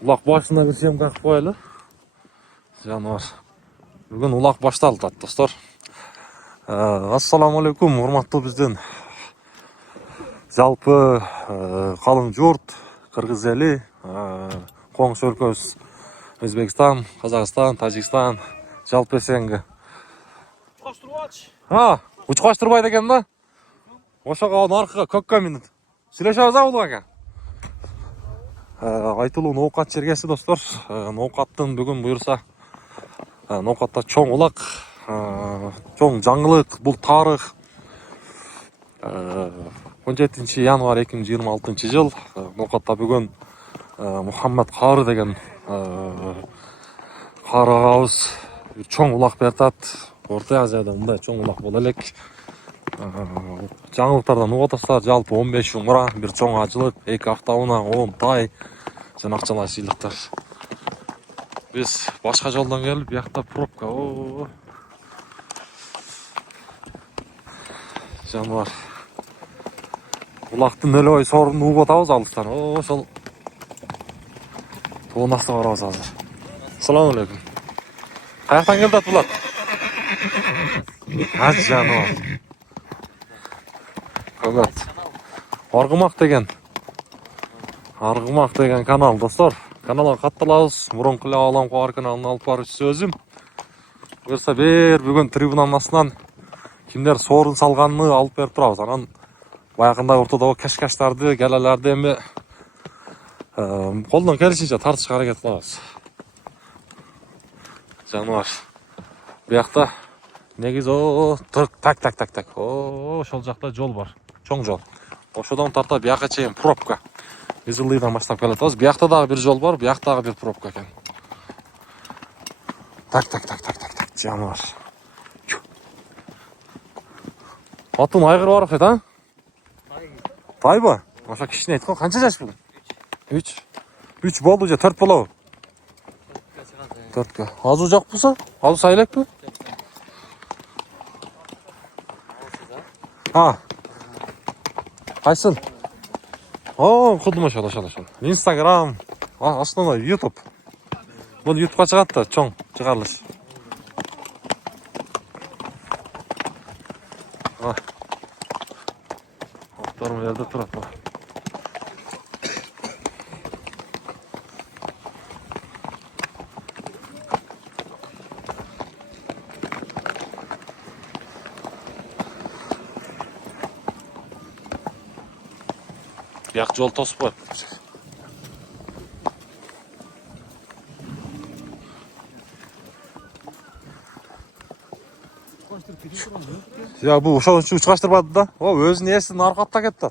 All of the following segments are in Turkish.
Улак башына кирсем какып коелу. Жаныбар. Бүгүн улак башталды, достор. Ассаламу алейкум, урматтуу биздин жалпы калың журт, кыргыз эли, коңшу өлкөбүз Өзбекстан, Казакстан, Тажикстан, жалпы СНГ. Учкаштырбайт экен да. Ошого аркага көккө минет. Сүйлөшөбүз улук экен. Айтылуу ноокат жергеси, достор. Ноокаттын бүгүн буюрса ноокатта чоң улак, чоң жаңылык, бул тарых. 17 январь 2026 жыл ноокатта бүгүн Мухаммад Кары деген кары агабыз бир чоң улак бертат. Орто Азияда мындай чоң улак боло элек. Жаңылыктардан угуп атасыздар, жалпы 15 умра, бир чоң ажылык, 2 автоунаа, 10 тай жана акчалай сыйлыктар. Биз башка жолдон келип, биякта пробка. Жаныбар. Улактын өлөй сорун угуп атабыз алыстан. Ошол тоонун астына барабыз азыр. Ассаламу алейкум. Каяктан келди булар? Жаныбар. Көгөт. Аргымак деген канал, достор. Каналга катталабыз. Мурунку эле Алам Кабар каналын алып баруучусу өзүм. Буюрса бүгүн трибунанын астынан кимдер сорун салганын алып берип турабыз. Анан баягындай ортодогу кешкаштарды, келелерди эми колдон келишинче тартышка аракет кылабыз. Жаныбар. Биякта негизи так. Ошол жакта жол бар. Чоң жол. Ошодон тарта бияка чейин пробка. Биз ылдыйдан баштап келатабыз. Биякта дагы бир жол бар, бияктагы бир пробка экен. Так. Жаныбар. Атын айгыр бар окшойт, а? Тайбы? Ошо кичине айткан. Канча жаш бул? 3 болду же 4 болобу? 4кө. Азуу жок болсо? Азуу сайлекпи? Кайсыл? Кудум ошол. Инстаграм, основной YouTube. Бул YouTubeга чыгат да, чоң чыгарылыш. Оттор жерде турат. Бияк жол тосуп коет. Бул ошол үчүн учкаштырбады да. Өзүнүн ээсин аркатта кетти.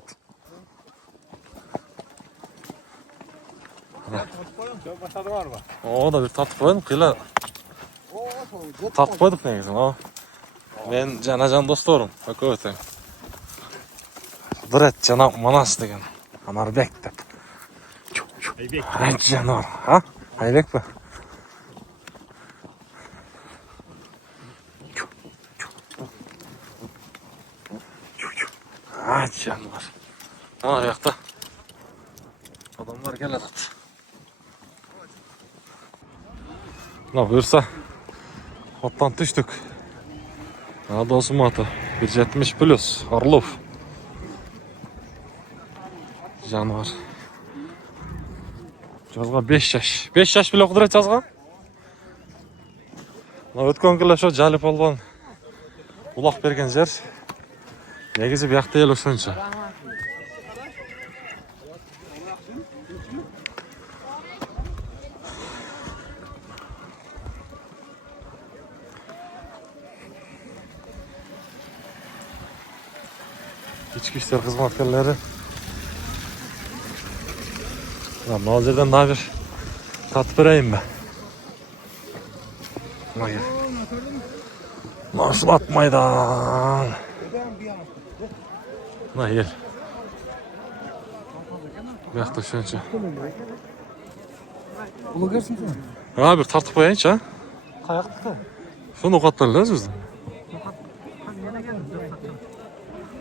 Да бир тартып коелу, кыйла. Тартып койдук негизи. Мен жана досторум, экөөбүз тең. Дрет жана Манас деген. Анарбек деп. Айбек. Жанар, Айбекпи? Жанар. Аякта адамдар келатат. Буюрса оттан түштүк. Досум аты 170+, Орлов. Жаныбар. Жазга 5 жаш. 5 жаш беле окудурат жазга. Өткөн кылы ошо жалып болгон улак берген жер. Негизи биякта эл ошончо. İçki işler kızmatkellери. Мына жерден дагы бир татып берейинби? Ушул майдан. Ел. Биякта ошончо. Улуу керсиңби? Бир тартып коеюнчу, Каяктыкы? Шуну каттан эле өзүбүздүн.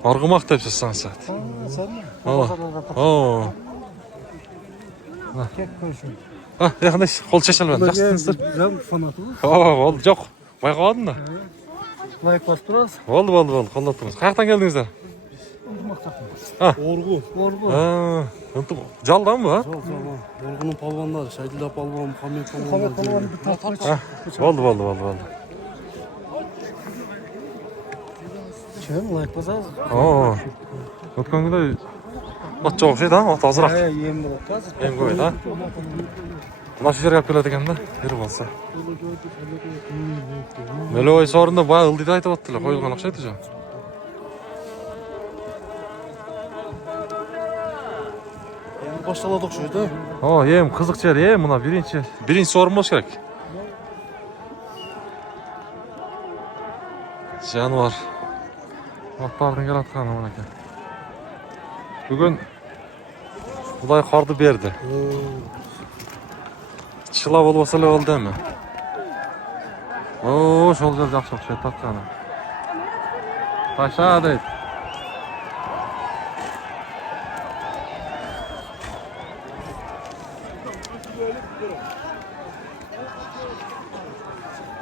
Аргымак деп жазсаңыз. Кек көшүн. Ha, yakındaş. Kol çeşel ben. Yaxşısınızdır. Güzel fanatımız. Oldu. Yok. Bayqaladın da. Like bas biraz. Oldu. Qo'llatdingiz. Qayerdan keldingizlar? Ha. Orgu. Ha. Jaldan mı? Ha? Orgunun palvanları. Şaydilla palvan, Muhammed palvanları. Oldu. Like basarız. Oo. O'tgan kuni otcha o'xshaydi, ha? Ot ozroq. Yem bo'lib qoldi. Yem qo'ydi, ha? Mana shu yerga olib keladi ekanda, yer bo'lsa. Meloy sorinda boya ildida aytyaptilar, qo'yilgan o'xshaydi jo. Endi boshladi o'xshaydi. O, yem qiziq yer, buna birinchi sorin bo'lish kerak. Jonivor. Otlardan kelayotgan mana ekan. Bugun Xudoy qorni berdi. Chila bo'lmasalar bo'ldimi? Oo, şol joy yaxshi o'xshaydi tatqani. Tashladi.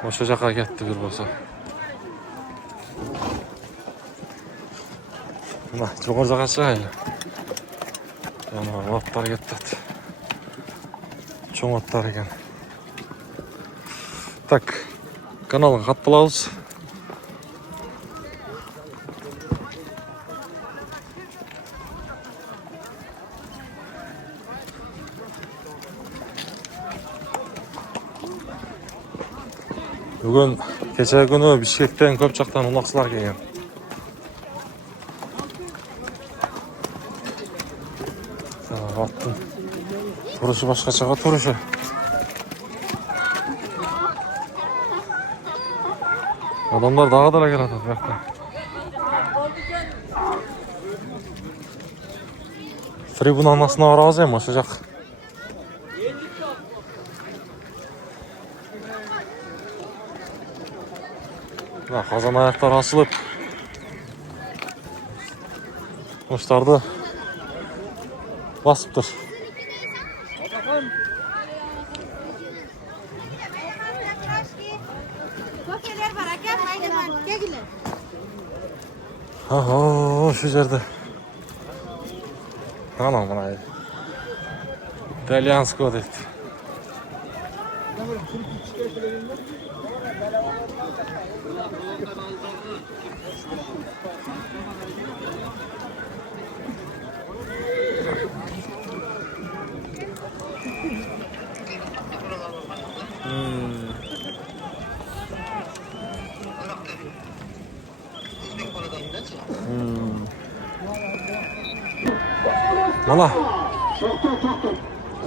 O'sha yoqqa ketdi bir bo'lsa. Mana jo'g'or yoqqa chiqayli. Ana otlar ketdi. Cho'ng otlar ekan. Tak, kanalga qattiqlamiz. Bugun kecha kuni Bishkekdan ko'p chaqdan uloqchilar kelgan. Otning turishi boshqacha turishi. Adamlar dağa da geladi bu yoqda. Tribuna anasına razı mı aşacak? Kazan ayaklar asılıp kuşlarda basıptır. Aha, şu yerde. Anam bana. İtalyansko dedi. Valla.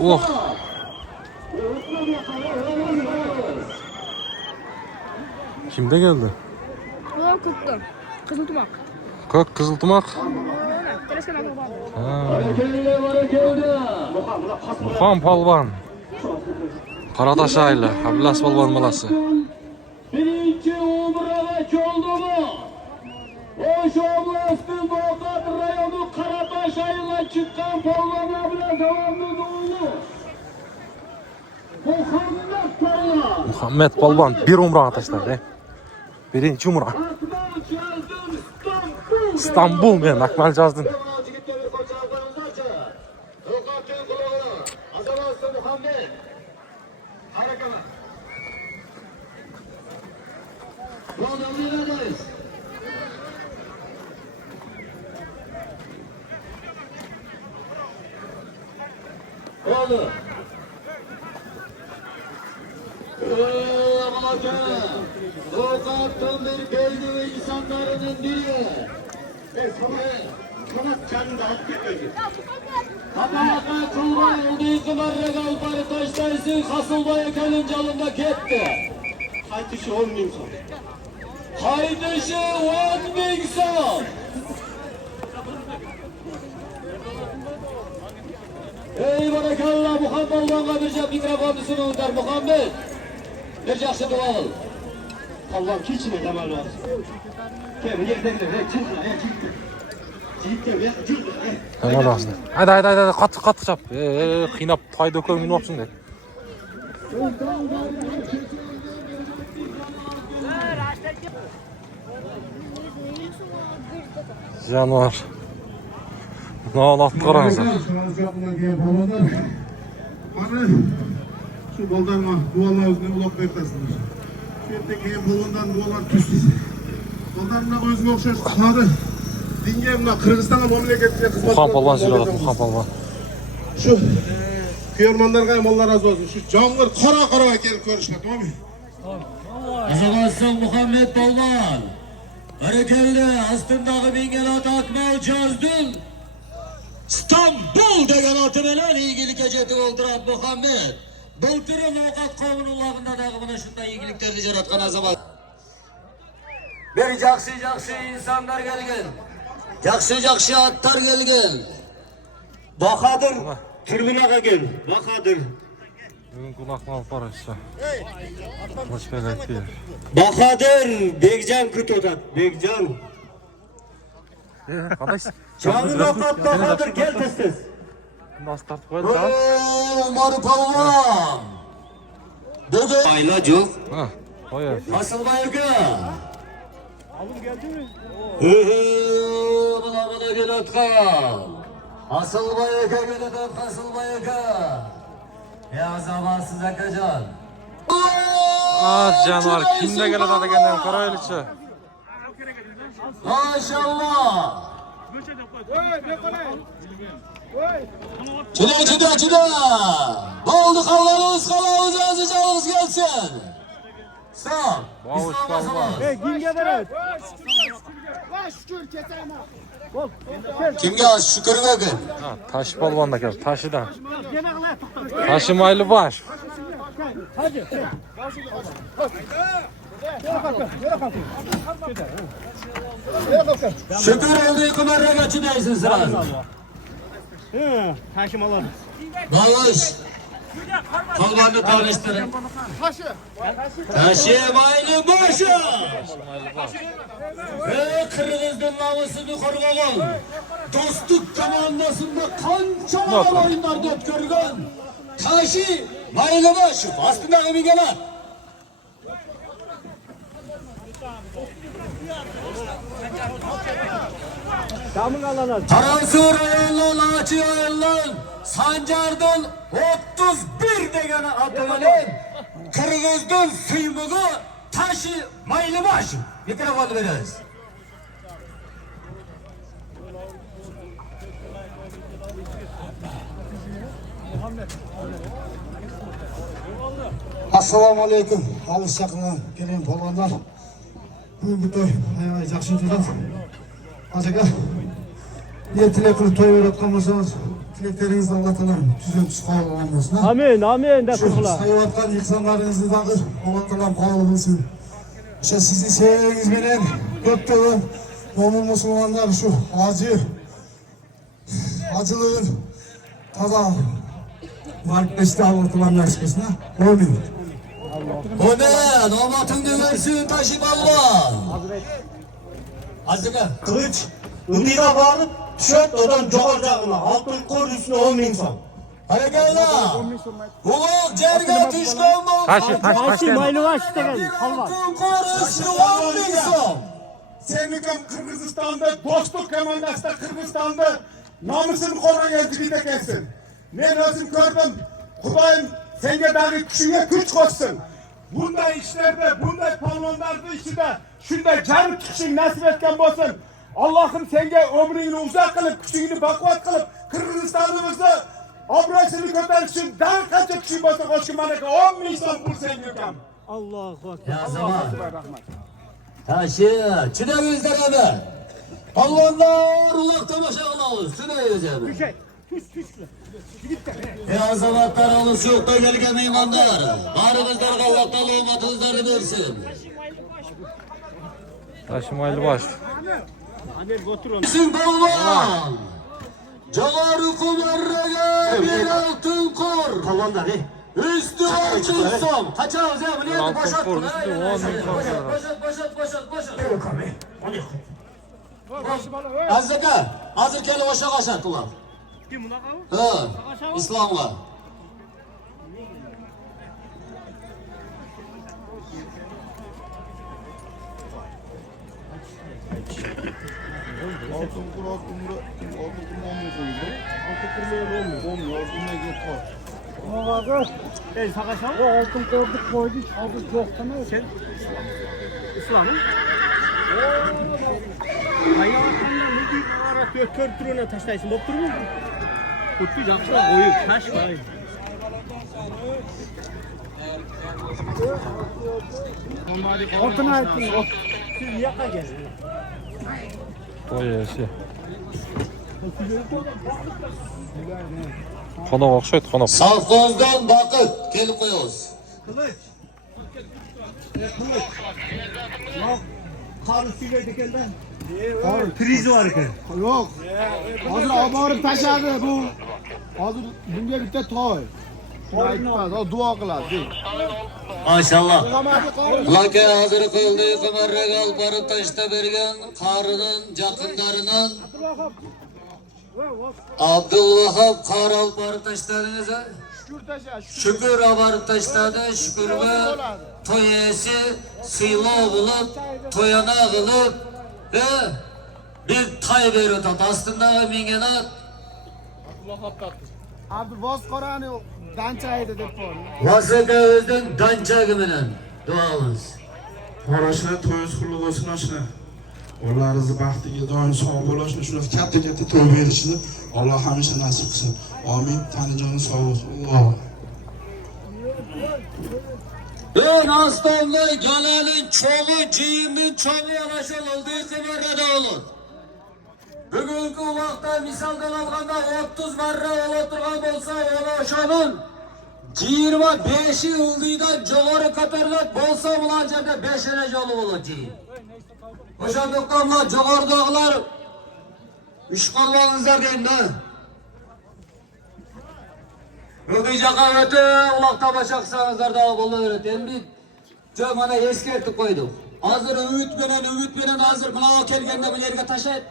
Oh. Kimde geldi? O kutlu. Kızıltımak. Kök Kızıltımak. Muham Palvan. Karataş aile. Ablas Palvan malası. Birinci umravaç oldu mu? Oş Oblas'ın Boğaz rayonu Karataş ayına çıkan Palvan abla zamanlı doğulu. Muhammed Palvan. Muhammed Palvan bir umrağa taşladı. Birinci umra. İstanbul men Akmal Cazdın. Oldu. Sokaktan bir bölge ve insanların biri. Ve sonra kanat kendinde hak etmedi. Tabaka kurban olduğu kadar regal bari taştaysın, Kasılbaya gelince alında gitti. Haydışı 10 bin son. Haydışı 10 bin son. Ey barakallah Muhammed Allah'a bir cep mikrofonu sunulur Muhammed. Bir жақсы dua al. Allah'ım keçine temel var. Gel yerden de çıkma ya çıktı. Çıktı ya çıktı. Haydi katı çap. Kıynap payda koyun olsun dedi. Жануар. Мынау атып қараңыздар. Mana şu baldarma dualarınızı ulak bertasınız. Şu yerden keyin bolondan dualar tüsüz. Baldarına özüne okşaş çıkmadı. Dinge mına Kırgızistan'a memleketine hizmet Muхан Palvan сөйледі, Muхан Palvan. Şu kıyarmanlarga ham Allah razı olsun. Şu camlar kara gelip görüşler, tamam mı? Azamazsın Muhammed Palvan. Hareketli astındaki Bingelat Akmal Cazdın. İstanbul degan atı bilen ilgilik eceti olduran Muhammed. Bultırın avukat kovunullahında da buna şundan ilgiliklerini yaratkan azamat. Bir jakşı insanlar gelgen. Jakşı atlar gelgen. Bahadır tribünaga gel. Bahadır. Бүгін kulakma алып барайық işte. Hoşbek айтпейді. Bahadır Bekcan kütüdat. Bekcan. Қандайсың? Canın avukat Bahadır gel tez. Бас тартып қойды саған. Umar Palvan. Bugün ayla yok. Ha, қоя. Asılma Erge. Alım geldi mi? Buna gel atkan. Asılma Erge gel atkan. Asılma Erge. Ya zamansız akacan. Жануар, kimde gelеді дегеннен қарайлықшы. Maşallah. Çile. Oldu kalanımız azıcağımız gelsin. Sağ. Bavuş Palvan. Kimge az şükürüne gel. Ha, Taşı Palvan da geldi, Taşı'dan. Taşı maylı baş. Şükür olduğu kumarına geçineysin sıra. Hakim alalım. Bavuş. Kalbanı tanıştırın. Taşı maylı başı. Ve Kırgız'ın namusunu korumalı. Dostluk komandasında kança oyunlar götürgen. Taşı maylı başı. Aslında emin gelir. Karansur ayarlan, açı ayarlan, Sancar'dan 31 degen atımının Kırgız'dan suyumuzu Taşı Maylıbaş. Mikrofonu veririz. Assalamu alaikum. Alış yakına gelen polvanlar. Bu toy ayağına jakşı tutun. Azıcık ne tilek kılıp toy öğretken olsanız tileklerinizden Allah tanırım. Tüzün tüz kavga olmasın. Amin de kutla. Sayıvatkan insanlarınızı dağır. Allah tanırım kavga olsun. İşte sizin sevginiz bilen gökdelen Momun Müslümanlar şu acılığın taza markleşti anlatılan yaşkısına. Amin. O ne? Nomatını versin Taşı Palvan. Azıcık. Kılıç, ındiga bağırıp, tüşet odan joğar жағына, altın kor üstüne 10.000 son. Hadi gel lan. Uluk cerge düşkan bol. Taşı Maylıbaş degen. Altın kor üstüne 10.000 son. Senikam Kırgızistan'da, dostluk komandasında Kırgızistan'da namusunu koruyan elbette gelsin. Ben özüm gördüm. Kudayım senge dahi gücüne güç koysun. Bunday işlerde, bunday palvanlarda işinde şunday canı tutuşun nasip etken olsun. Allah'ım senge ömrünü uzak kılıp, gücünü bakvat kılıp, Kırgızistan'ımızda operasını kötülük için daha kaç kişi olsa koşun manaka 10 milyon bu senge kam. Allahu Ya zaman. Taşı, çine gözlerine. Palvanlar ulak tamaşa alır. Çine gözlerine. Ya zamanlar alış yok da gelgen imanlar. Barımızlar Allah'tan olmadığınızları versin. Taşı maylı baş. Bizim Palvan. Caları kumarına bir altın kor. Palvanlar Üstü altın som. Kaçağız ya bu niye Altın boşalt kor, bunu. üstü 10.000 son. Boşalt. Hazır kele boşa ulan. İslam'la. Altın kur, altın kur, altın kur 10 bin koydu. Altın kur ne 10 bin? 10 bin, altın ne git koy. O altın koyduk koyduk aldık yok tamam. Sen İslam'ın? Ayağından ne deyip ara kör turuna taştaysın. Bok durur mu? Kutlu jakşı koyup taş var. Altına ettin. Siz niye geldiniz? Toy esi. Konak okşaydı konak. Safkozdan bakıp gelip koyuyoruz. Kılıç. Kılıç. Ya karı suyla kelden. Prizi var ki. Yok. Hazır abarıp taşadı bu. Hazır bunga bitta toy. Aytmaz, o dua qiladi. Maşallah. Laka hazır kıldı, kımarrak alparı taşta bergen, karının, jakınlarının. Abdülvahab kar alparı taşladınız ha? Şükür abarıp taşladı, şükürme toyesi sıyla bulup, toyana kılıp ve bir tay veriyor tat. Aslında mingen at. Abdul Vos Qorani danchaydi deb qo'ydi. Vasıka özden dançagı bilen duamız. Qarashlar to'yingiz qutlug' bo'lsin oshna. O'g'llaringizni baxtiga doim sog' bo'lishini, shunday katta to'y berishini Alloh hamisha nasib qilsin. Amin. Tanijonim sog' bo'lsin. Alloh. Ben Aslanlı Galal'in çoğu, ciğimin çoğu yanaşıl olduğu kıvırda olur. Bugünkü vakta misaldan alganda 30 barra oturgan bolsa olaşanın 25'i ıldıydan joğarı katarlat bolsa bulan жерде 5'ine jolu olur ciğin. Oşandıktan la joğardağılar iş kalmanızlar deyin ha. Ödü jaka öte ulakta başaksanızlar da bolu öğreten bir çok mana eskertip koyduk. Hazır ümit benen hazır mına kelgende bu yerge taşayt.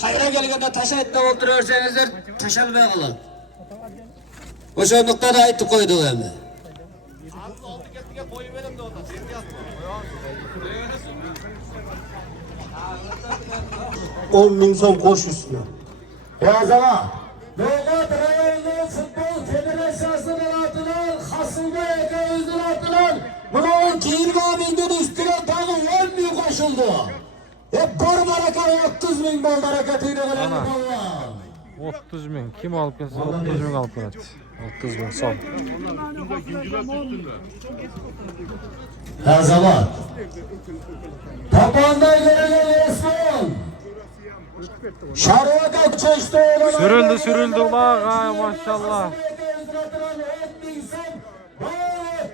Kayra gelgende taşayt da oturuyorsanızlar taşalmaya kalın. Oşandıkta da aytıp koyduk hem. 10 bin son koş üstüne. Ya zaman. Nogat Rayonlu Futbol Federasyası'nın atılan, Hasılda Eke Öz'ün atılan, bunun 20 binden üstüne dağı 10 bin koşuldu. Hep bir baraka 30 bin bol hareketiyle gelen Allah. 30 bin. Kim alıp gelsin 30 bin alıp geldi. 30 bin sağ ol. Her zaman. Tapanda gelen Osman. Şarvaka çeşti olan. Sürüldü ulan. Ay maşallah.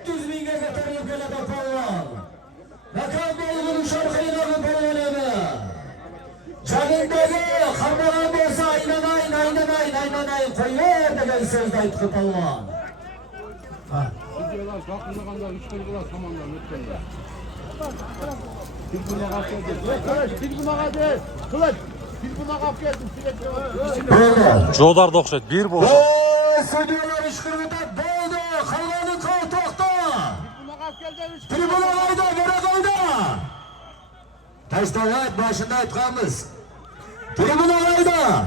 30 binge getirip gele kapanlar. Nakal dolgunun şarkıyla kapanlar. Canındaki kamaran bolsa aynanayın koyuyor degen sözde aytıp kapanlar. Diyorlar kalkınlıkanlar, üçkürgüler, samanlar, mütkenler. Bir buna kap geldi. Bir buna kap geldi. Kılıç. Bir buna kap geldi. Böyle. Jodar da okşaydı. Bir bolsa. Söylüyorlar işkırmada doldu. Kalmanı koltukta. Buna kap geldi. Tribuna kayda, vere kayda. Taştavat başında aytkanımız. Tribuna kayda.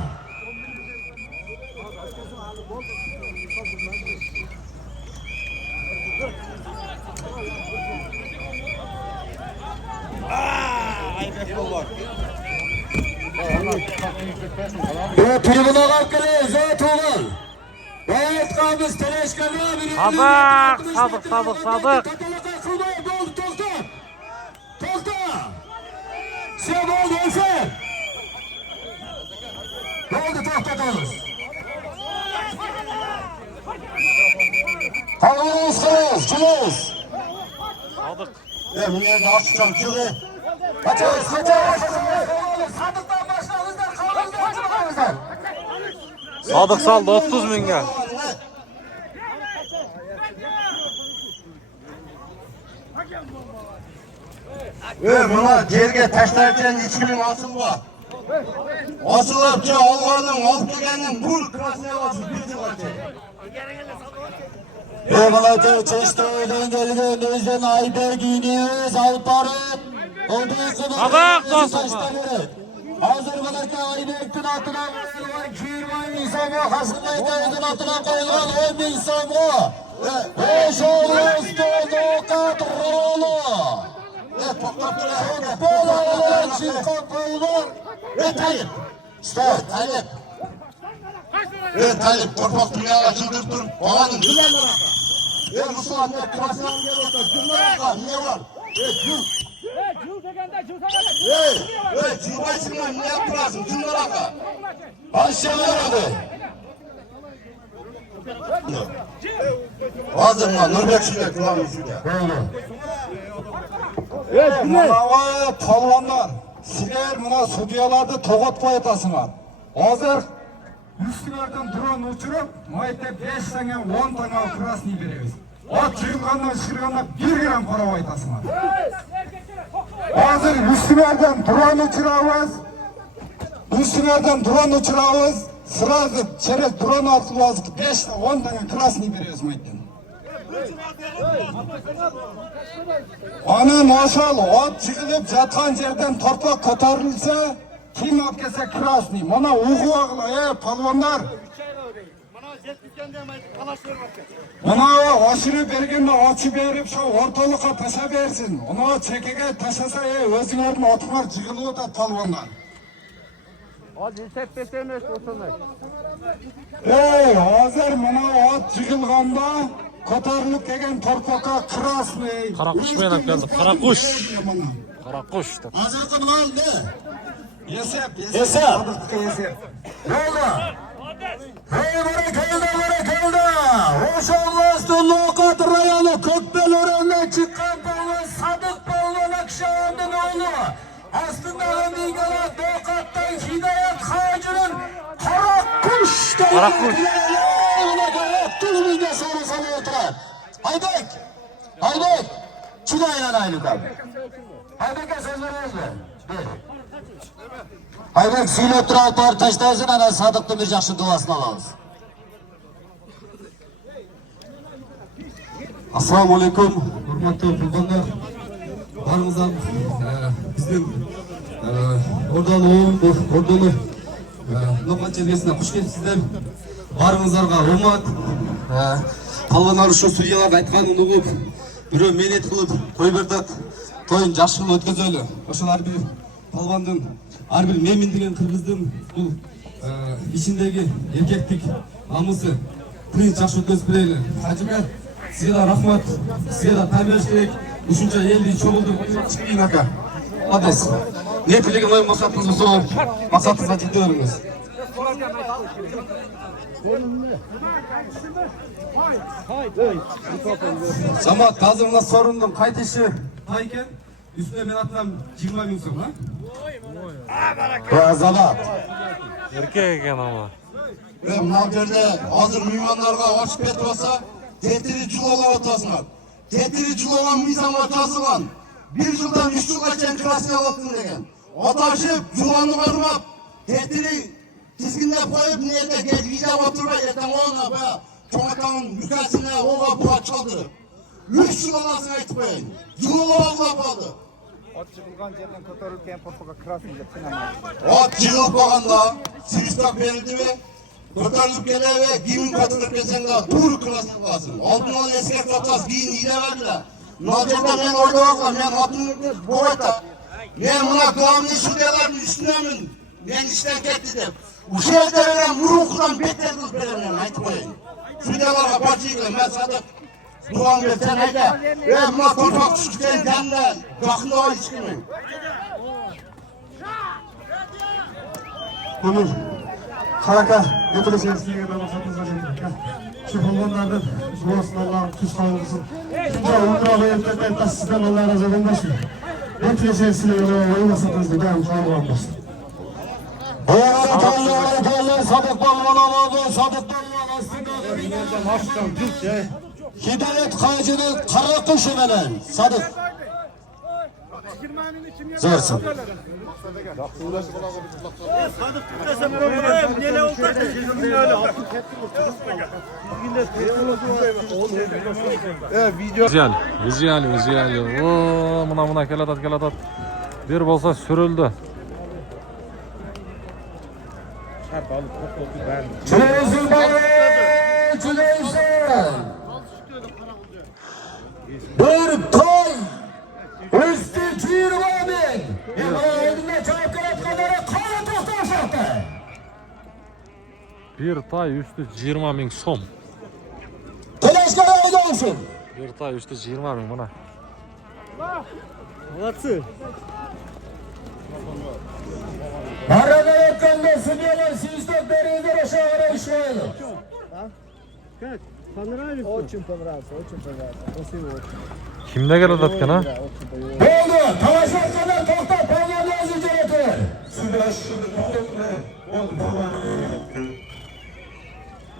Tribuna kap geliyor. Zat oğul. Aytkanımız teleşkanı. Sadık. Sen oldu Efe. Ne oldu tohtatalım? Kalmanız kılız, kılız. Sadık. Ya bu yerde açacağım çığı. Kaçarız. Sadıktan başlamızdan, kalmızdan. Sadık saldı 30 binge. Buna yerge taşlarken 2000 asıl var. Asılapça Allah'ın Avtugen'in bul krasına basın bir tıklatı. Eyvallah çeşitli oydan geldi özden ayda giyiniyoruz alparı. Sadık dostum. Hazır bularken Aybek'in atına koyulgan 20 bin so'mga, Hasanbek Aka'nın atına koyulgan 10 bin so'mga. Beşoğlu Nokat Rolu. Belalar çıkan koyulur. Tayyip. İşte Tayyip. Tayyip torpak dünyaya çıldırıp durup babanın Mustafa ne klasına gel orta cümle niye var? Cumhurbaşkanı niye yaptırarsın cümle baka? Aşağıya hazır mı? Nurbeck şurada kulağını şurada. Manawa palvonlar, sizlar mana sudyalarni to'g'atib aytasizlar. Hozir üstülerden drone uçurup, mayte 5 tane 10 tane krasniy beremiz. Ot yığılgandan şırgandan 1 gram para aytasızlar. Hozir üstülerden drone uçuramiz. Üstülerden drone uçuramiz. Sразу через drone atılmaz 5 10 tane krasniy beremiz mayten. Ana maşal ot çıkılıp жатқан жерден torpak ko'tarilsa, kim olib kelsa krasniy. Mana o'g'il palvonlar. Mana oshirib berganda ochib berib shu o'rtalikqa tashlab bersin. Uni chekkaga tashlasa, o'zinglarning otinglar jig'ilib o'tadi palvonlar. Hozir mana ot jig'ilganda ko'tarilib kelgan torpaqqa krasniy. Qaraqush bilan olib keldi. Qaraqush. Qaraqush deb. Hozirgi nima oldi? Yesep. Yo'lda. Hey barakalda. O'shanlasda Nokat rayoni Ko'kbel o'ramdan chiqqan balon Sadiq balon Akshavonning o'g'li. Aslida Andigalar Noqatdan Hidoyat Hojining Qaraqush. Qaraqush. Tulumga so'rasam o'tiradi. Aybek. Chidaylan aylanadi. Aybekka so'z beraylik. Aybek siylab turib tor tashlasin, ana Sadiqning bir yaxshi duosini olamiz. Assalomu alaykum, hurmatli qurbonlar. Barimizdan bizning O'rdali Noqat jergasidan xush kelibsizlar. Barimizlarga hurmat. Palvonlar shu sudyalar aytganini o'qib, birov mehnat qilib to'y berdik. To'yni yaxshi qilib o'tkazaylik. O'shalar bir palvondan har bir men degan qirg'izdan bu ichindagi erkaklik namusi tinch yaxshi o'tkazib beraylik. Hajga sizga rahmat, sizga ta'minlash kerak. Shuncha yillik cho'g'ildim, chiqing aka. Odes. Ne tilagan o'yin maqsadingiz bo'lsa, maqsadingizga yetib boringiz. Jamoat hozir mana sorundan qaytishi ekan. Üstüne men atlam 20 bin so'm, ha? Azamat. Erkak ekan ama. Mana yerda hozir mehmonlarga ochib ketib olsa, tetiri chulolab o'tasizlar. Tetiri chulogan mizan o'tasizlar. 1 yildan 3 yilgacha krasniy olsin degan. Otashib, chulonni barmab, tetiri tizginlab qo'yib, nerda gazviza o'tirib, ertaga ona va cho'ngatan yukasini o'g'a buğa chaldirib. 3 yil olasini aytib qo'ying. Chulolab qoldi. Ot çıkılgan yerden ko'tarilgan torpaqa krasniy deb tushunamiz. Ot jig'ilib qolganda svistak berildimi? Ko'tarilib keladi, gimin ko'tarib kelsanglar, to'g'ri krasniy qilasan. Oldin ol esga qo'tasiz, keyin ilaverdilar. Nojerda men o'rdoqlar, men otimni bo'yta. Men buna globni sudyalarning ustidaman. Men ishdan ketdi deb. O'sha yerda ham muruqdan better qilib beraman, aytib qo'ying. Sudyalarga boshinglar, men Sadiq duam bersan ayta. Buna torpaq tushgan janda, yoqinda hech kim. Bunu haraka götüreceğiz diye ben maqsadimizga yetdik. Shu palvonlardan duosini Alloh tuz qoldirsin. Shuncha umroq yerda sizdan Alloh razı bo'lmasin. Götüreceğiz sizlarga o'yin maqsadimizga doim qolib bo'lsin. Barakallah Sadiq balon oldi. Sadiq balon ostida Hidoyat Hojining Qaraqush bilan Sadiq. Zo'rsin. Vizual. O, mına keladat. Bir bolsa sürüldü. Bir toy üstü 20 bin. Eldine çok kadar kanı toxtaşaktı. Bir tay üstü 20 ming so'm. Teleşkere oynayışın. Bir tay üstü 20 ming buna. Arada yetkende sünniyeler sistem derinleri aşağıya işleyelim. Kimde keladi atkan ha? Oldu. Tavaşlar kadar tokta pavyonlu özüce yeter.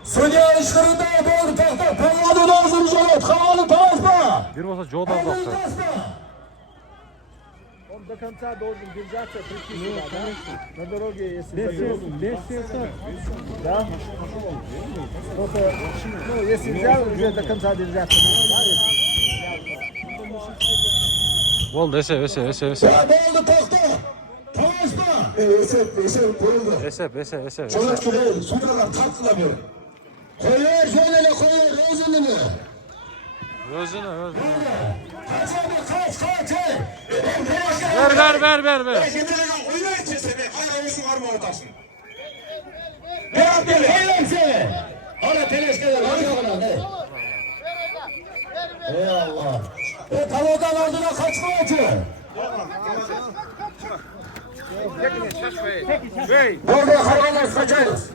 Sünniye işlerinde doğru tokta pavyonlu özüce yeter. Kavalı tavaşma. Bir bo'lsa jo'da uzoqda. До конца должен держаться 3 часа, да? На дороге, если без часов. Да? Только, ну, если взял, уже до конца держаться. Bo'ldi, esep. Ya oldu tokta. Tavaşma. Esep. Çolak köleği, suydalar tartıla böyle. Koyuyor, şöyle koyuyor, rozununu. Özünü. Kaçama, kaç, hey. Ver. Oyuna içese be. Hala olsun var mı ortasın? Ne yaptın? Hayır seni. Hala teleşkeler, hadi ne? Ey Allah. Tavodan ardına kaçma acı. Orada hayvanlar kaçarız.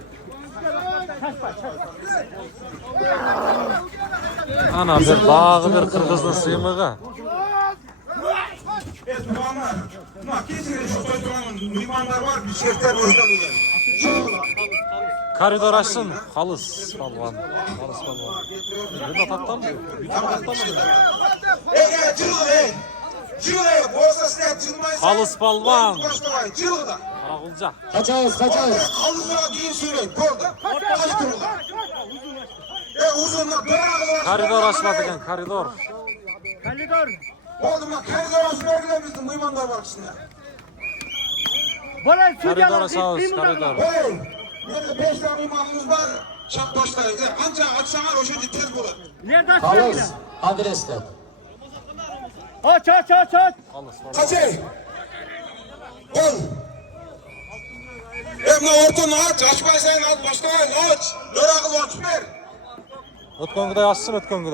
Ana bir bağı bir kırgızın sıymığı. Dumanlar. Kesin şu toyduğun limanlar var. Bir şefter boştan Koridor açsın. Halis balvan. Bir de tattan mı? Cılı. Borsa silah cılmaysa. Halis balvan. Cılı da. Karagılca. Kaçarız. Kalınlığa giyin söyleyin. Korda. Kaç kırılar. Uzunlar. Koridor açmadıgan koridor. Oldu mu? Koridor açmaya gidebilirsin. Limanlar var içinde. Koridor açağız. Koridor. Oğlum. Burada 5 tane limanımız var. Çap başlayız. Ancak açsalar o şey tez bulur. Halis. Adresler. Aç. Halis balvan. Kaçay. Ol. Emre ortanı aç. Açmaysan aç. Başlayın aç. Yorakıl aç ver. Ötkön açsın ötkön.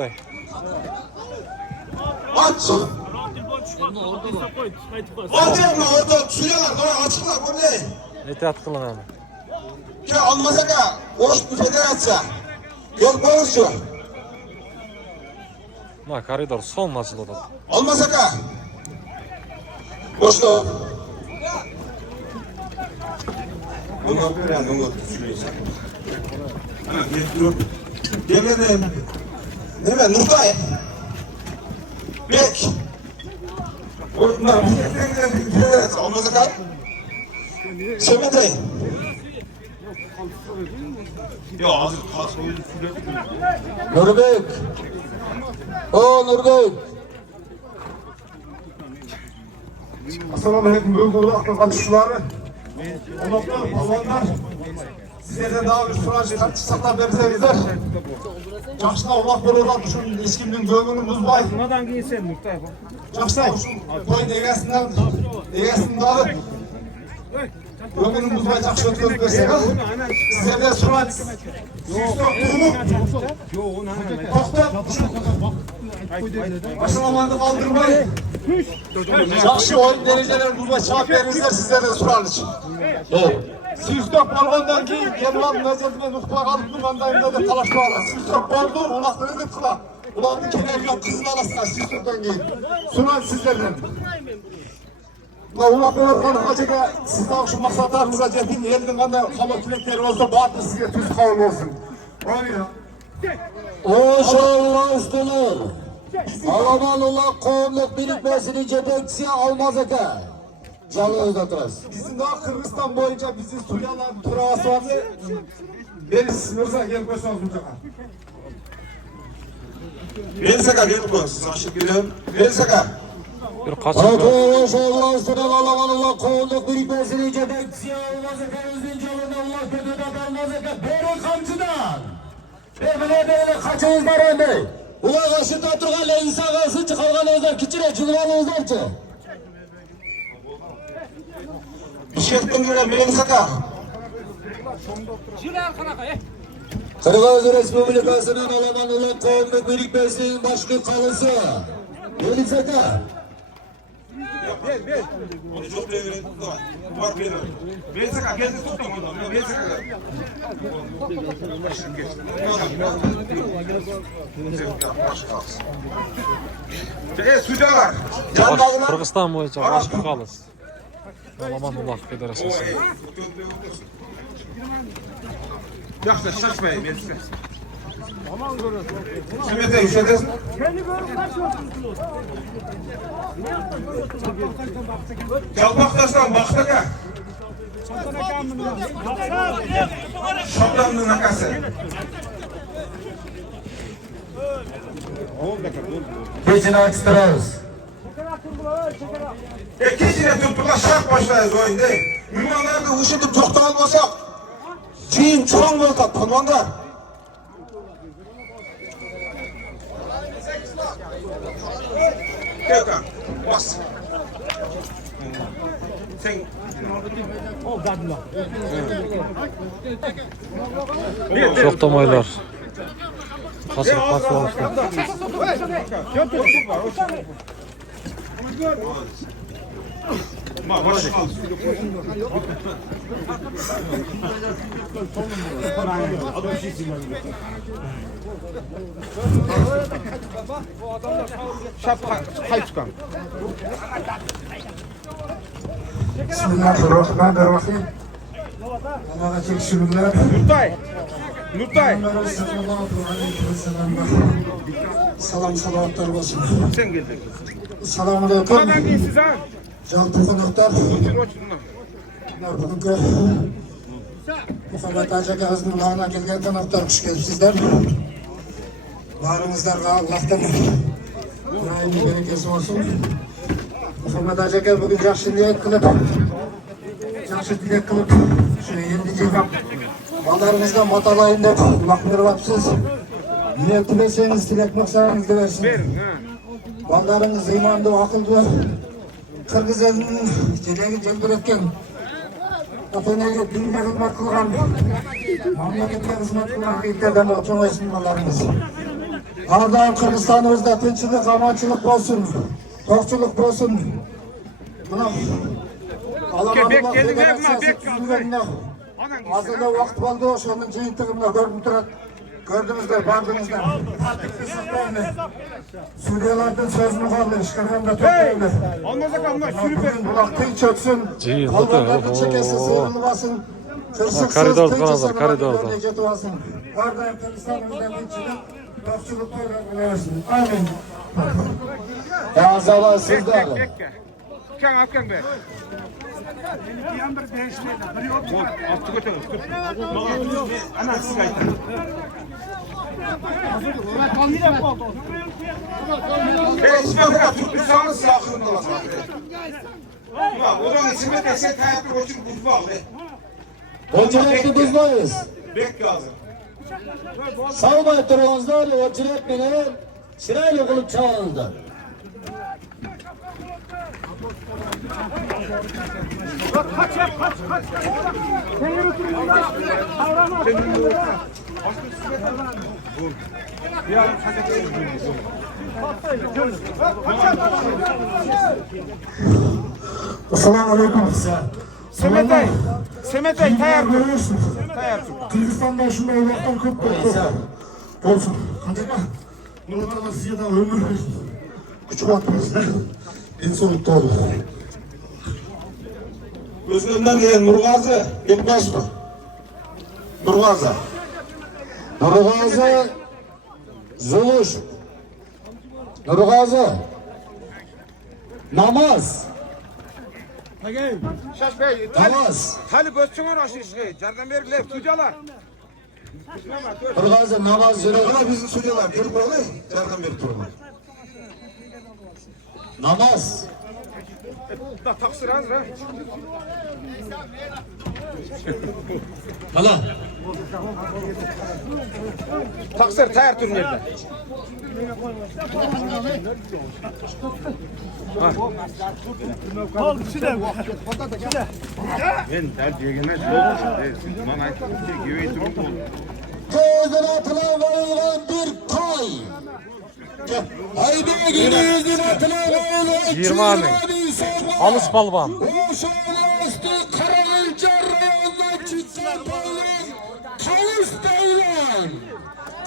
Aç. Aç Emre orta. Suyalar. Doğru açıklar. Bu ne? Ehtiyat kılın abi. Ki almasak ha. Oruç büfede açsa. Yol konuşuyor. Ma koridor son açıldı. Almasak ha. Boşta. Bunu böyle bunu düşünüyorsun. Ana getiriyorum. Gelelim. Neme Nurtay. Bek. Bunlar bir almasak ha. Semedey. Ya az kalsın. Nurbek. O Nurbek. Assalamu alaikum. Bugün akıl kalışçıları. Onoklar, balonlar. Sizlerden daha bir süreci saklap versenizer. Жақшына Allah болудан үшін ешкімнің көңілін бұзбай. Надан кейсен, Нұртай. Жақшына той дегесін алып, көңілін бұзбай жақсы өткізіп берсек. Sizlerden сұраныс. Тоқтап, Başlamanды қалдырмай, жақсы ойын derecelerін бұзбай çağap verіңіздер sizlerden сұраныс. Sүйістік болғандан кейін Ерман Назердімен ұқпа қалып тұрғандайында да талашты алады. Sүйістік болды, олақты өңіп қыла. Олардың кенерген қызын аласына сүйістіктен кейін. Сұраныс sizlerden. Олақты өңіп қачеге сізді үшін мақсаттарыңызға жетін, елдің қандай қала тілектері болса, батыр сізге түз қауыл болсын. Oşallah üstüler. Alamanullah kovumluk birikmesini cetekçiye almaz eke. Canlı özde turası. Bizim daha Kırgızistan boyunca bizim Suriyelilerin turavası vardı. Deniz Mirza gelip koysanız Mirza'a. Verisaka gelip koysanız. Aşık gidiyorum. Verisaka. Bir kaçın. Oşallah üstüler. Alamanullah kovumluk birikmesini cetekçiye almaz eke. Özün canını Allah kötüde kamçıdan. Bebile böyle kaçınızlar önde. Ulan karşıda oturgan insan kalsın çıkalgan özler küçüle cılvan özlerce. Bir şey ettim yine birini saka. Kırgız Respublikası'nın Alamanlılar Kavmi Birikmesi'nin başlık kalısı. Beni saka. Sucalar. Kırgızstan boyunca başka kalız. Alamanlılar Federasyonu. Yaxşı, şaşmayın. Sümete üşedesin. Çalpaktaştan baktık ha. Şaptanın nakası. Keçini açtırıyoruz. Keçine tuttular şart başlayız oyunda. Ünvanlarda ışıtıp çoktan almasak. Çiğin çoğun voltak palvanlar. Gökhan, bas. Sen... Şoktamaylar. Kasır farklı olmuşlar. Bismillahirrahmanirrahim. Allah'a teşekkürler. Nurtay. Salam salavatlar olsun. Sen geldin. Selamun aleyküm. Buradan değilsiz ha. Jalpı konuklar. Bugünkü Muhammed Hacı Ağız'ın lağına gelgen konuklar hoş geldinizler. Varınızlarga Allah'tan daimi berekesi olsun. Muhammed Hacı bugün yaxşı niyet kılıp, yaxşı dilek kılıp, şu endi cevap mallarınızda matalayın dep mahmirvapsız. Niyet dileseniz dilek maksadınızı versin. Mallarınız imanlı, akıllı, Kırgız elinin jelegi jelbir etken, Atene'ye dinle hizmet kılgan, mamlaketine hizmet kılgan beyitlerden çoğayısın mallarınız. Ardağın Kırgızstanımızda tinçlik, amançılık olsun, tokçuluk olsun. Buna Alamanlılar Federasyası tüzülerine azıda vakit oldu, şunun cihintliğimle gördüm durat. Gördünüzler, bardınızlar. Artık sıkmayın. Suriyelerden sözünü kaldı, işgalden de toplayın. Olmazsa kalmaz, sürüp ver. Bugün bulak tüy çöksün, kalbanlarını çekesi sıyrılmasın. Kırsıksız Koridor, tüy çöksün, koridorda. memleket olsın. Arda'yım Kırgıstan'ımızdan içine, topçuluk versin. Amin. Ya zaman sizler. Kan afgan be. Altı götür. Ana siz aytın. İsmet'e tutmuşsanız yakın olasın. Oranın içinde desek hayatı boşun buzmak be. O ciletli buzmayız. Bek lazım. Salmay durağınızlar, o cilet beni sırayla kılıp çağırınızlar. Esselamu aleyküm. Semetay tayar dur. Görüyorsunuz. Tayar dur. Kırgızistan'da şimdi evlatlar çok olsun. Acaba Nurlar'la size de ömür versin. Küçük vakitimizde insanlıkta oldu. Özgünden diyen Nurgazı, Bekbaş mı? Nurgazı. Nurgazı, Zuluş, Nurgazı, namaz, Şaş bey, namaz, Talip Özçu'nun aşışı, cardan verirler, sucalar. Nurgazı, namaz, yürü. Ama bizim sucular gelip olayı, nereden beri durma. Namaz, Da taksir hazır ha. hala, Taksir tayar turnirde. Gözün atına varılan bir toy. Haydi günümüzün atına varılan 20 abi. Alış balvan. Uşağılaştı Karayılca rayonuna çıksan balvan. Kavuş Beylan.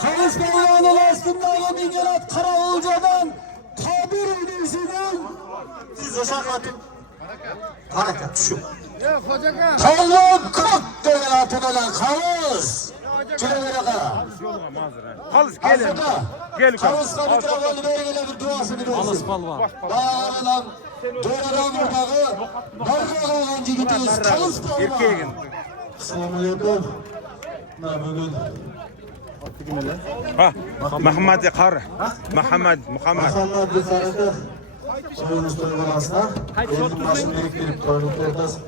Kavuş Beylan'ın aslında Mingerat Karayılca'dan tabir edilsinden. Siz uşak atın. Hareket şu. Kavun kok denen atına lan kavuş. Çilelere kadar. Halis gelin. Gel. Kavuşla mikrofonu böyle bir duasını versin. Alış balvan. Bağlan, doğrudan buradağı, marka olan cigitiyiz. Kavuş bağlan. Selamünaleyküm. Bugün Muhammed Yakar. Muhammed. Muhammed bir tarafı soyunuz toylamasına elin başını biriktirip toyunuklarınız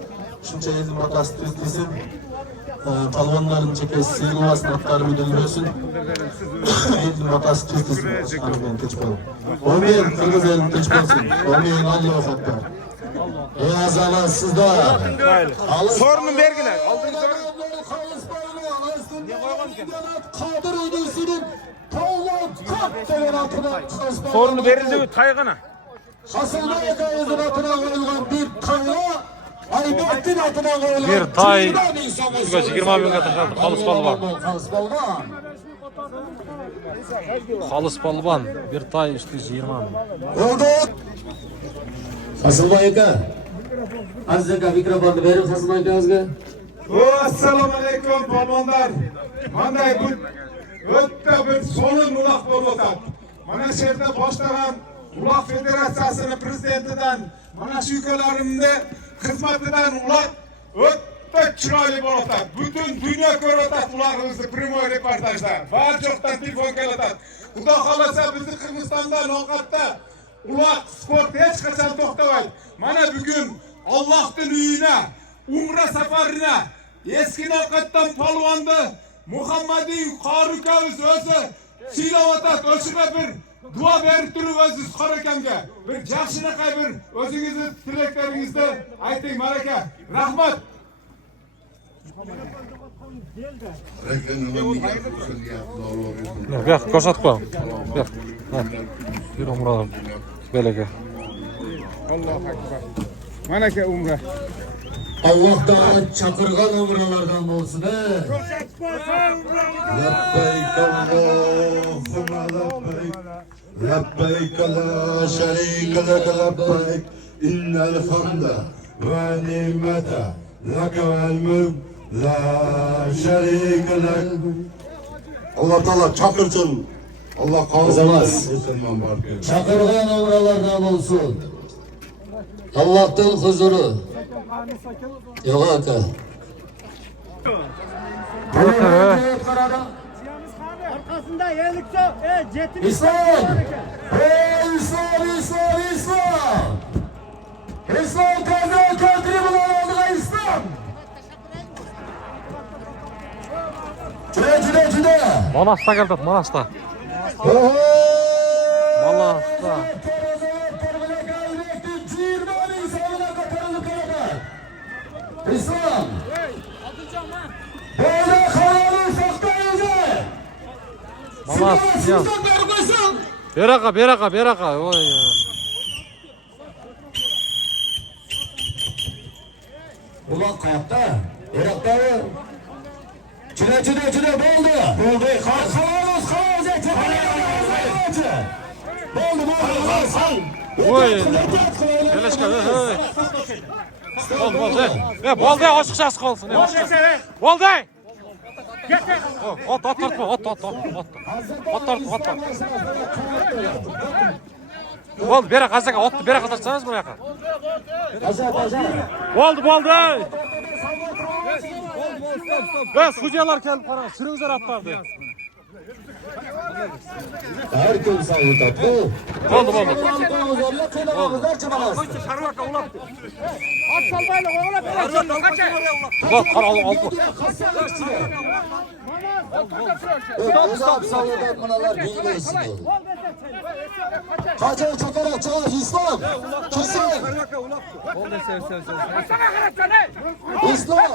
şunca elin batası tüzdesin. Palvanların çekesi sıyrılmasın, atları müdürlüyorsun. Elin batası tüzdesin. Amin, teç balım. Omeyin, kırgız elin teç balsın. Omeyin, Allah'a fakir. Ey azalar sizde. Sorunun vergiler. Aldığın sorun. Kadir ödülsünün Tavlan kap denen atına Sorunu verildi taygına. Kasılmaya kayızın atına koyulgan bir kayla Aymettin atına koyulgan Bir tay. Cümle'den insanı Şurada 20 abi katışan Alış balvan. Kalıs balvan. Alış balvan. Bir tay üstü 20 abi. Oldu. Kasılmaya kay. Aziz'e mikrofonu verin Kasılmaya kayızga. Assalomu alaykum polvonlar. Manday bu o'ta bir so'lim uloq bo'lib o'tadi. Mana shu yerda boshlagan uloq federatsiyasining prezidentidan, mana shu ukalarimni xizmatidan uloq o'ta chiroyli bo'lib o'tadi. Butun dunyo ko'rib o'tadi ularimizni primoy reportajlar. Barchadan telefon keladi. Xudo xolasa bizni Qirg'izistonda No'g'atda uloq sport hech qachon to'xtamaydi. Mana bugun Allohning uyina, Umra safarina eski No'g'atdan polvonni Muhammadin Qorukamiz o'zi siylab o'tadi. O'shiga bir duo berib turib o'zi Qorakamga bir yaxshinaqa bir o'zingizni tilaklaringizni ayting malaka. Rahmat. Gel ko'rsatma. Gel. Yürü Murat'ım. Belege. Allahu akbar. Manaka umra. Allah'tan çakırgan umralardan olsun he. Lebbeyk Allahümme lebbeyk. Lebbeyk la şerike leke lebbeyk. İnnel hamde ve nimete leke vel mülk. La şerike leke. Allah Teala çakırsın. Allah kazanmaz. Çakırgan umralardan olsun. Allah'tan huzuru. Yok aka. Arkasında yeğlikçe jetin. İslam! Hey İslam, İslam, İslam! İslam kazan kadri bulan İslam! Cüde! Manas'ta geldik Manas'ta. Manas'ta. İslam! Böyle kalanın soktayızı! Manas ya. Beraka. Oy ya. Ulan kayakta, Irak'ta Cüde boldu. Boldu. Oy. Beleşke. Oldu. Boldu oşukçası kalsın. Boldu. At tartma. At tartma. Oldu. Bere kazaka. Atты bere katarsanız buraya. Oldu. Ve sucuyalar gelip para. Sürüngüzler atlardı. Erkin sayıda bu. Oldu. Kıynamamızlar çıkamaz. Bak al. Uzak sayıda mınalar bilmesin. Kaçar çakarak çağır İslam. Kesin. İslam.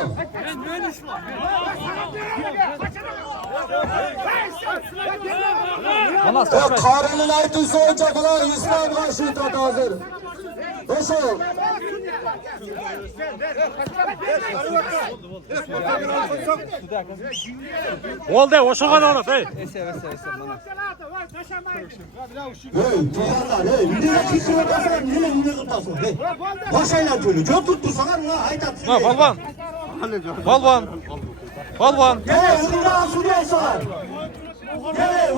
Karının aytısı olacaklar İslam karşı tat hazır. Nasıl? Oldu oşuğan onu bey. Hey, tuzaklar, hey, bir kişiye basar, yine tutasın, hey. Başayla tülü, çok tuttu sakar mı, haytat. Ha balvan. Hey, hırda sürüyor sakar. Hey,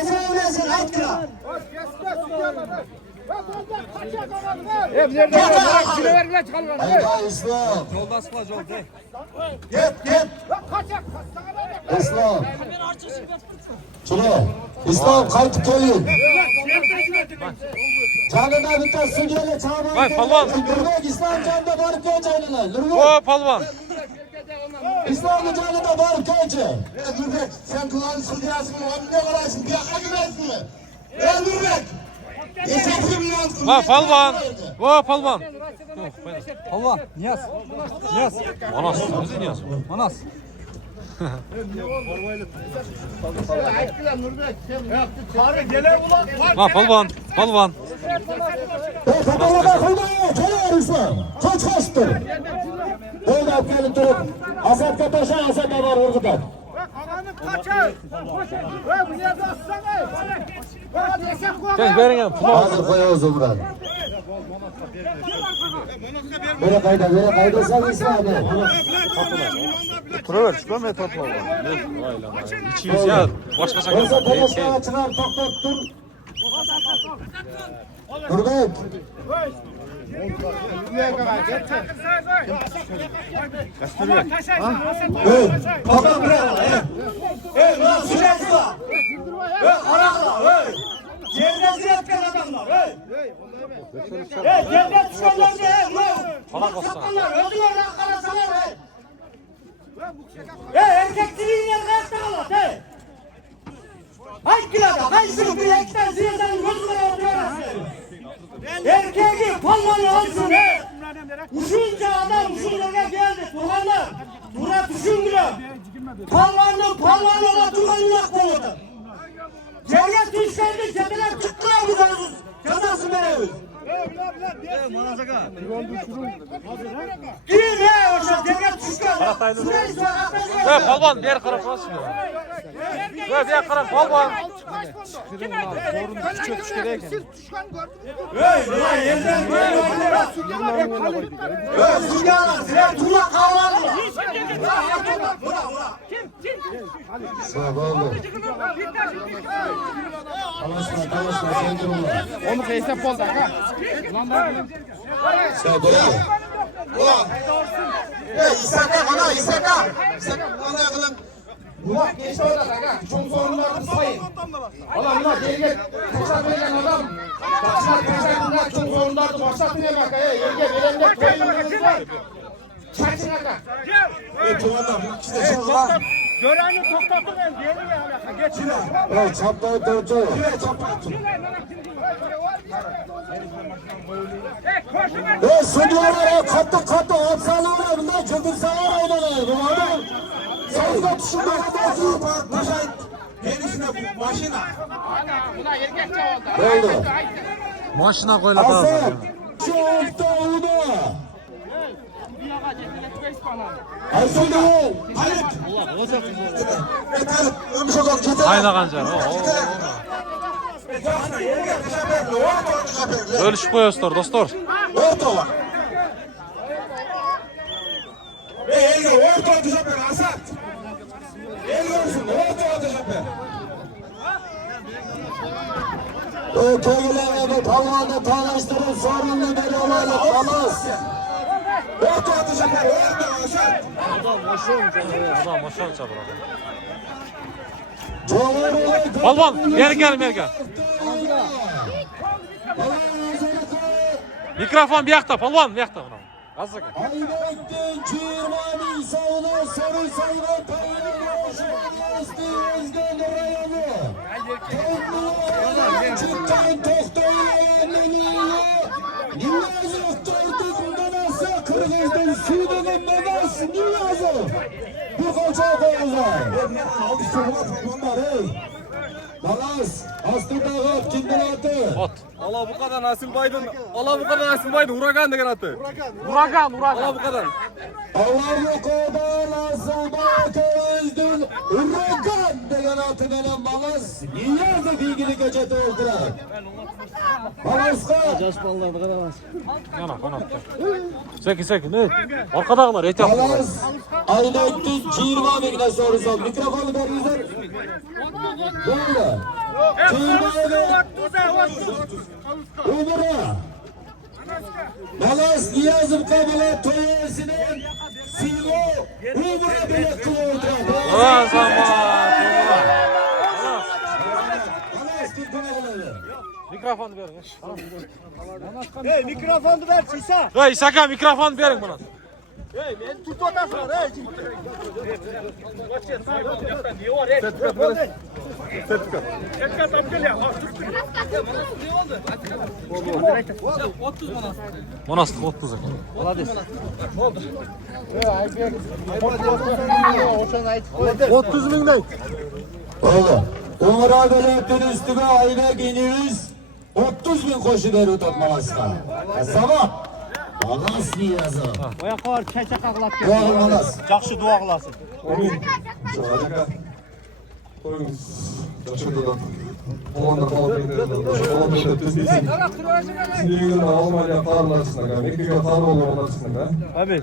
esev, hayt kıra. Hayda İslam. Git. İslam. Çile. İslam kayıt koyun. Canına bir tas süngele çağırmayın. Vay palvan. Lürmek İslam canında barıp geç aynına. Lürmek. O palvan. İslam'ın canında barıp geç. Lürmek, sen kulağını sıkıyorsun, onu ne kararsın, bir yakın gidersin mi? Lürmek! Geçersin mi yansın? Ha palvan. O palvan. Allah, Niyaz. Manas. Bizi Niyaz. Manas. Ha palvan. Kapalıda kılmayın. Çalıyor İslam. Kaç kaçtır. Böyle gelip durup. Asat Kataş'a Asat Babar vurgudan. Sen verin Hadi koyuyoruz Umran. Böyle kayda sen İslam'ı. Turaver çıkar mı tatlı var? Vay lan. 200 ya. Başka sakın. Oysa Kataş'a çıkar toktur. Durmak. Babam buraya. Lan süresi var. Arakla. Yerine ziyaretken adamlar. Yerine düşenler de. Bana bassana. Öldüler lan karasalar. Erkekliğin yerine kalır. Hangi kirada? Hangi sınıfı ekten ziyareten gözüne oturuyorsun? Erkeği palmanı alsın he. Uçunca adam uçunca geldi. Tuhanlar. Buna düşünmüyor. Palmanı ona tuhanlar koydu. Devlet işlerini cebeler tutmuyor bu doğru. Cezası vereviz. Kim ya o devlet işlerini? Süreyse Ve palvan diğer taraf nasıl? Ve diğer taraf palvan. Yerden böyle Sürüyorlar. Sen tuğla kavralı. Sağ olun. Çalışma sen durma. Onu hesap oldu ha. Sen durma. İsaka, bana yakın. Buna geçti orada kanka. Çok sorunlarını sayın. Valla buna devlet fırsat veren adam. Başlar peşlerinde çok sorunlarını başlatmıyor bak. Yenge verenler koyunlarınız var. Çaksın kanka. Göreni toktatın en diğeri ya. Geçin. Evet çaplayıp durdu. Sürüyorlar katı hapsanlar bunlar cımbırsalar oynalar. Bunlar sayıda düşünmek lazım. Buna erkek oldu. Oldu. Maşına koyla Hasan. da. Şu hafta oldu. Aysun'u. Ayna kancar. Bölüşüp koyuyorlar dostlar. Orta. Orta düşeper Asat. Geliyorsun orta düşeper. Köylerine tavanı tanıştırın sorunlu bir olayla kalmaz. Orta düşeper. Orta Asat. Adam maşon çabır. Palvon, beri gel. Mikrofon bir yakta, palvon bir yakta. Azıcık. Aybek'ten Çiğirman'ın sağına sarı sayılan payının hoşuna Özgen rayonu. Kendine çıktan Tohtoy'la Niyazov Tortuk Manas'a Kırgız'dan Sudan'ın Manas Niyazov. Bu koca koyacak. Aldı sorma var ey. Manas, Aslı'da kimden atı? Ot. Ala bu kadar Asilbay'dan Uragan degan atı. Uragan. Ala bu kadar. Allah bu kadar Aslı'da Özgün Uragan degan atı veren Manas Niyazov ilgili gecede oldular. Manas'ka Yana. Sekin. Ne? Arkadakiler et yaptılar. Manas Aybek'ten Çiğirman'ın sorusu. Mikrofonu verirler. Böyle. Çiğirman'ın Umur'a Malas Niyazov kabile toyesinin Silvo Umur'a bile kılığı O zaman. Malas kimden Mikrofonu verin. Hey mikrofonu ver İsa. Hey İsaka mikrofonu verin bana. Hey ben tut otasın hey. Manas 30. Oğlum Umur'a bile üstüme Aybek iniyoruz 30.000 koşu ver utat Malas'ka. Sabah Malas Niyazov. Oyaqa var kecha qaqlab Doğru Malas. Yaxshi duo qilasan. Abi.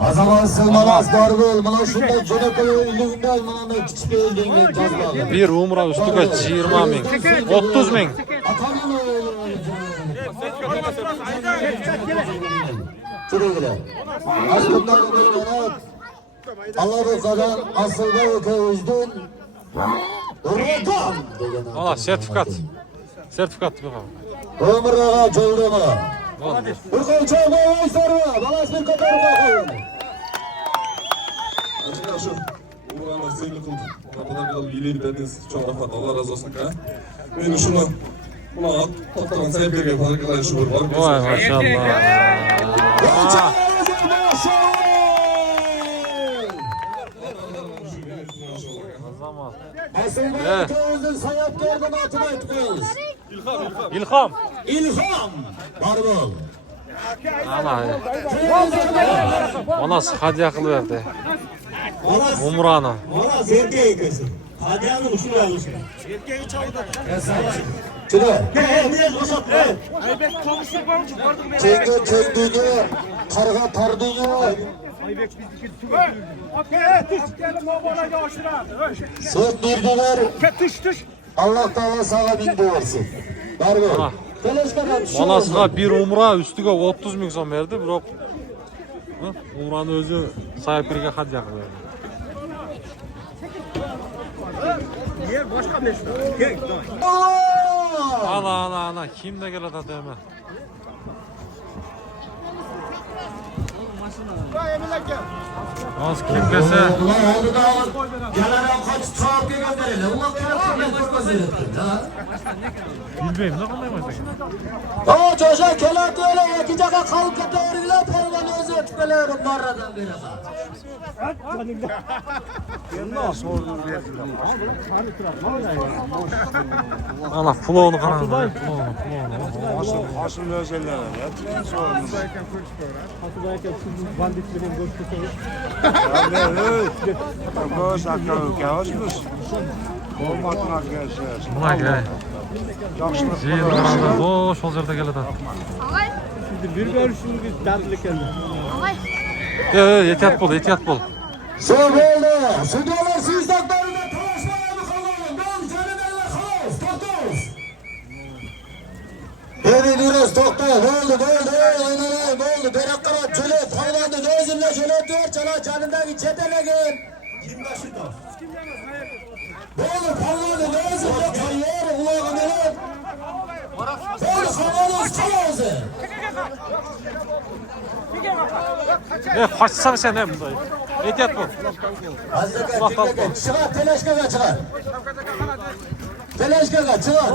Azaman Sılmanas Dargıl, mana şunda Jonakoy illiğinden mana küçük eldiğinden cazbalı. Bir umra üstüge 20 ming. 30 ming. Atanın oğlu. Çürüyle. Aslında bu Allah bu kadar asılda öküzdün. Urgan. Valla sertifikat. Sertifikat bir bakalım. Ömrüne çöldü mü? Oldu. Bu kolçağı boyu sarı. Balas bir kadar bakın. Arkadaşlar, Umur'la sevgili kıldım. Ona kadar ileri bendiniz. Çok rahmat. Allah razı olsun. Ben şunu buna toptadan sevgilerle farklı şu var. Vay maşallah. Aa, zaman. Aslında öküzdün sayap gördüm atına etmeyiz. İlham. İlham. Barbol. Ana. Manas hadiye kılıverdi. Umra'nı. Malas erkeği kesin. Hadiyanın uçunu almışsın. Şöyle. Çenge çengdüğünü, karga tardığını. Sen dirdiler. Allah Teala sana bin versin. Barbol. Manasga bir umra üstüge 30 ming so'm berdi, biroq umrani o'zi sayapirga hadiya qilib berdi. Yer boshqa meshna. Ana kimda keladi adamlar? Az kim kelsa Allah oldudan gelen kaç çarpı gönderelim. Allah tarafından koşmasın. bilmayman ne qanday bo'lsa. O çocuğa kelat öyle iki dakika kalıp kategoriyle parvan özü ötmelerim barradan beri. Ana pulonu qarang. Asıl özeller ya. Sorunuz. Boş akıllı kavuşmuş. Olmadın arkadaşlar. Buna gel. Yer qarangda boş ol yerda keladi. Bir görüşünüz dardlik endi. Ehtiyot bo'l. Söyledi. Sütüyorlar sistemlerinde taşlarını kazanın. Ben canılarla kaos. Tatos. Tebrik ediyoruz. Tokta. Oldu. Oldu. Berak karat. Çöle. Palvandı. Özünle çöle diyor. Çala canındaki çetelegin. 25 yıl. Oldu. Palvandı. Özünle kayıyor. Ulağı neler. Oldu. Kavanız kalavuzı. Kaçsana sen hem dayı. Ehtiyat bu. Hazırlıklar. Çıkar. Teleşkaga çıkar. Teleşkaga çıkar.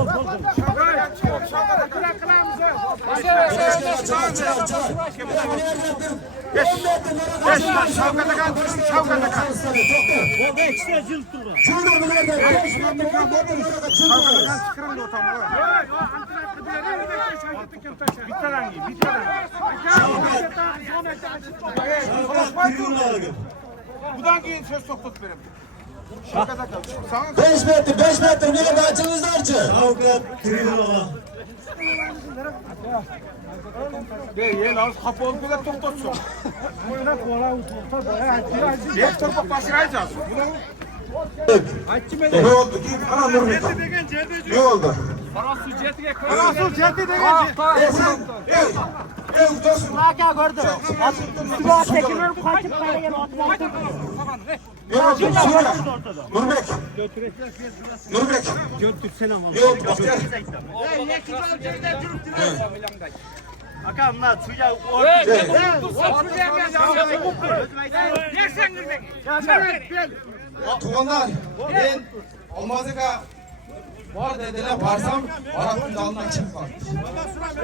Budan keyin söz to'xtatib beraman. 5 metre nerede açınızlarçı? Ey, hozir xafa bo'lib kelib to'xtatsin. Yer to'rtaq boshiga aytasiz. Ne oldu ki? Ana Nurbek. Ne oldu? Rasul Cedi degan. Ey dostum. Aka gördü. Üstüme tekrar kaçıp kaynayan atlar. Ne oldu? Nurbek. Götürsene ama. Ne oldu? Bahtiyar. Aka bunlar suya Tuğanlar. Ben Almazık'a var dediler. Varsam Arap'ın dalından çıkıp kalmış.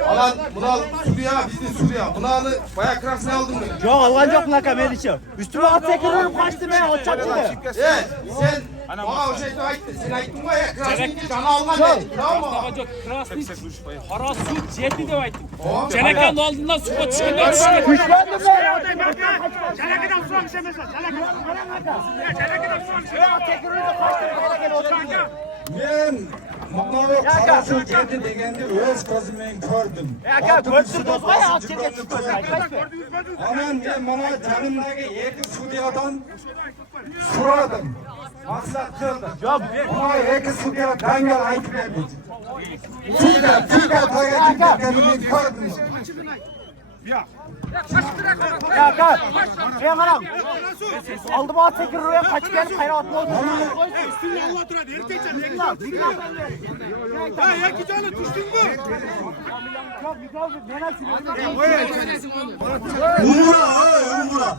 Alan buna Suriye, bizni Suriye. Buna bayağı krasını aldın mı? Yok algan yok lan Melih'im. Üstüme at tekrar kaçtı ben o çatçıdı. Evet. Sen bana o şeyde ayttın. Sen ayttın mı ya? Krasniki canı alma dedin. Tamam mı? Harası Cedi de aytdim. Çelekanın aldığından suya çıkınlar. Kuşlandım ben. Jalakadan so'rash emas, jalakadan. Jalakadan so'rash. Tekrar kaçtı oturdu. Men Maqnavo qarashu Cedi deganda o'z ko'zimdan ko'rdim. Aka götür bozma ya at çeke çıktı. Aman men mana janimdagi iki sudyadan so'radim. Maqsad qildim. Mana iki sudya dangal aytib berdi. Tilka to'yga ketganimni ko'rdim. Ya kal. Ya karam. Aldım at tekrar oraya kaçıp gelip hayratlı oldu. Üstünde Allah turadi, erkekçe. Ya iki tane düştün mü? Umura.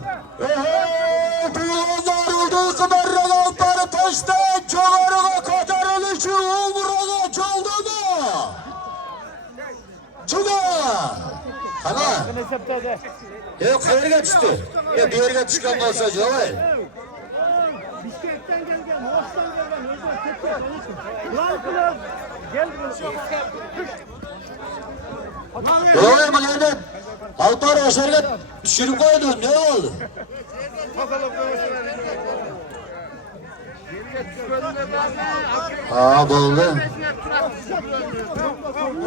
Duyulanlar olduğu kadar regalları taşta çoğarına kotarılışı umurada çaldı mı? Çıda. Ana. Yok hayırga düştü. Ya bir yerine çıkan olsa cevay. Bişkek'ten gelgen, Moğol'dan gelgen, özür tekrar Ulan kılır. Gel Yok mu geldim? Altar başarıya düşürüp koydum. Ne oldu? Aa oldu.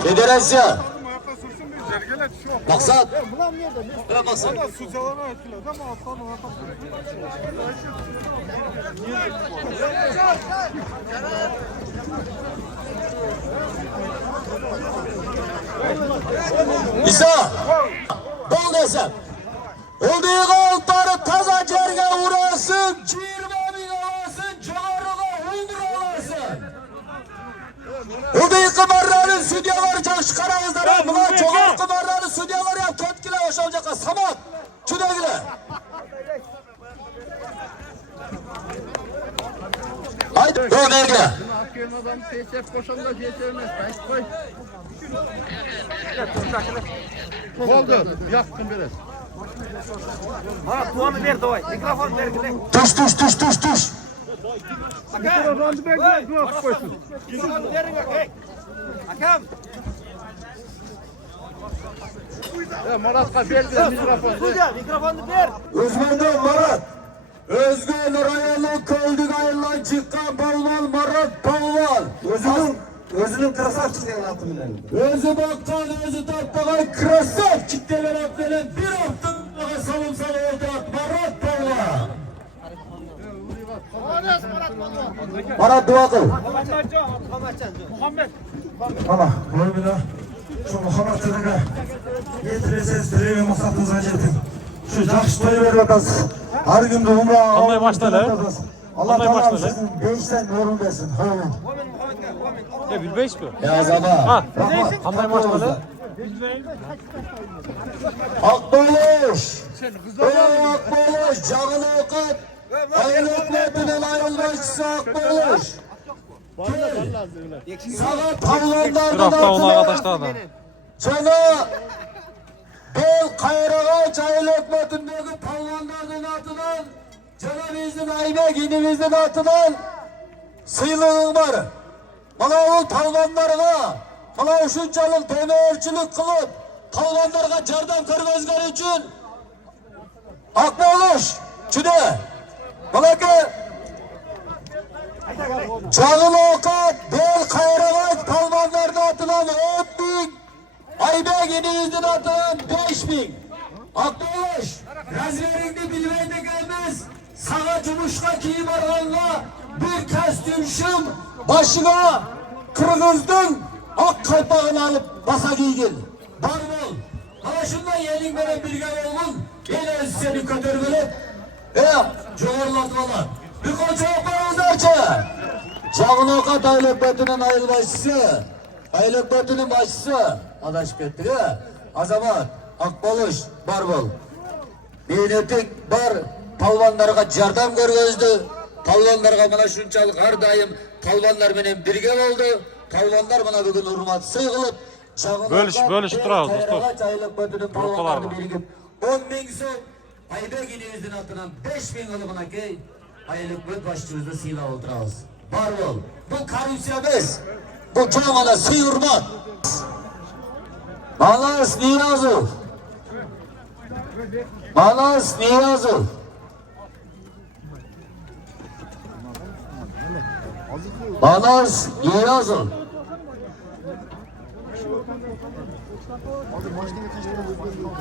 Federasyon. Maksat. Ne maksat? İsa. Bol desem. Olduğu altları taza cerge uğrasın. Cirmani alasın. Çağrıga hundur alasın. Olduğu kımarların südyaları çalış karanızlara. Buna çoğar kımarların südyaları ya. Kötkile yaşayacak. Samat. Çüdegile. Haydi. Yok dergile. Adam TSF koşanda yetermez. Oldu. Yaktın biraz. Bana tuğanı ver davay. Mikrofon ver. Tuş. Mikrofonu ver. Kulak koysun. Mikrofonu verin bak. Hakem. Marat'a verdi mikrofonu. Mikrofonu ver. Uzmandan Marat. Özgür Rayalı Köldük ayından çıkan Palvan Marat Palvan. Özünün krasavçı diyen atımından. Özü baktan özü tatlığa krasaf kitleler affeden bir hafta savunsalı oldu Marat Palvan. Marat dua kıl. Muhammed. Ama boy bir daha. Şu Muhammad'ına yetiresiz direğe maqsadınızga yetin. Şu yaxshi to'y berib o'tasiz. Har kunda umra. Qanday boshlanadi? Allah Qanday taolo boshlanadi? sizning beshdan o'rin bersin. Amin. Ya bilmaysizmi? Azama. Ha, qanday boshlanadi? Akboluş. Ey Akboluş. Canını okat. Ayrılıklarından ayrılmışsa Akboluş. Sana Bir tavlanlardan hafta ona atılan. arkadaşlar. Sana bel kayrağa çayıl hükmetindeki tavlanlardan atılan. Sana bizim aymak ilimizden atılan sıylığın var. Bana o tavlanlarına, bana şunçalık demeçilik kılıp tavlanlarga jardam ko'rgazgani uchun Akboluş juda balaki Canın okat, bel kayramak palvanlarına atılan 10.000, Aybek ininizden atılan 5.000. Akboluş, razmeringni bilmeydi gelmez, sana cumuşka kiyip arğanla bir kostümşüm başına Kırgız'dan ak kalpağını alıp basa giydin. Bar bol, bana şundan yeğenin bana birge olun, yine seni kötürgülüp, çoğurlatmalar. Bir koça yaparızlarca. Canın okat Aylakbeti'nin ayrılbaşısı, Aylakbeti'nin başçısı, adaş Betti'ye, Azamat, Akboluş, Barbol. Meynetik bar, palvanlarga jardam görgözdü, palvanlarga mana şunçalık her daim palvanlar menen birge oldu, palvanlar bana bugün hurmat sığılıp, Bölüşüp turabız dostlar. Aylakbeti'nin palvanlarını birgip, 10.000 so'm, Aybek ininizden atılan 5.000 ılımına ki, Aylakbet başçımızda sıyla oturağız. Var ol. Bu korrupsiya emas. Bu çok ana sıy hurmat. Manas Niyazov. Manas Niyazov. Manas Niyazov.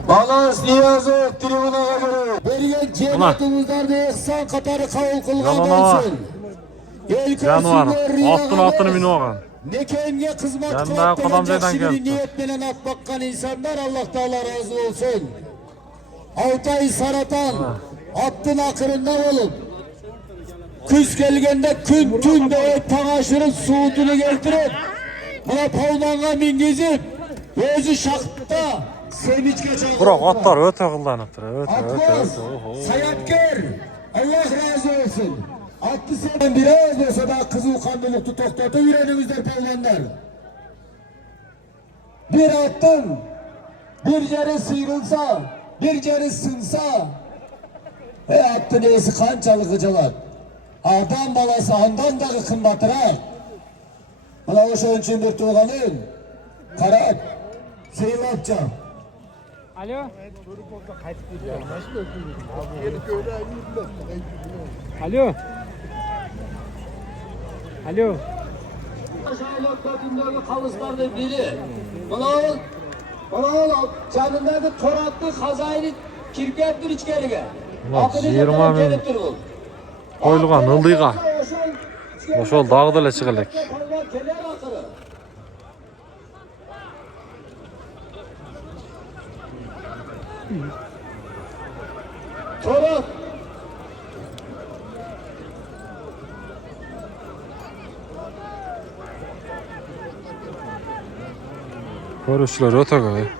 Manas Niyazov tribunaga kirib. Bergan cemiyetimizde ihsan qatori qabul qilgandan so'ng Januar, altını mini olgan. Nekemge hizmet Yanına Kodamcay'dan kılıp geldi. niyet bilen at bakkan insanlar Allah Teala razı olsun. Altay Saratan attın akırında olup kış gelgende gün tün de taşırıp suudunu getirip buna palmanga mingizip özü şakta sevinçke çağırdı. Bırak atlar öte kıldanıptır. Atmaz, sayatkar, Allah razı olsun. Attı sen biraz olsa da kızıl kandılıklı toktata yüreğimizde palvanlar. Bir attın, bir yeri sıyrılsa, bir yeri sınsa, attı neyse kançalı gıcılar. Adam balası ondan da kımbatırak. Bana o şey için bir tuğanın, karat, sıyrılacağım. Alo. Alo. Alo. Aşağılık bakımdaki kalıçlardan biri. Bana canındaki toratlı kazayını kirkettir içkeriye. Ulan 20 min koyulgan ıldıйга. Ошол дагы деле чыга элек. Torat. Көрүүчүлөр өтө көп.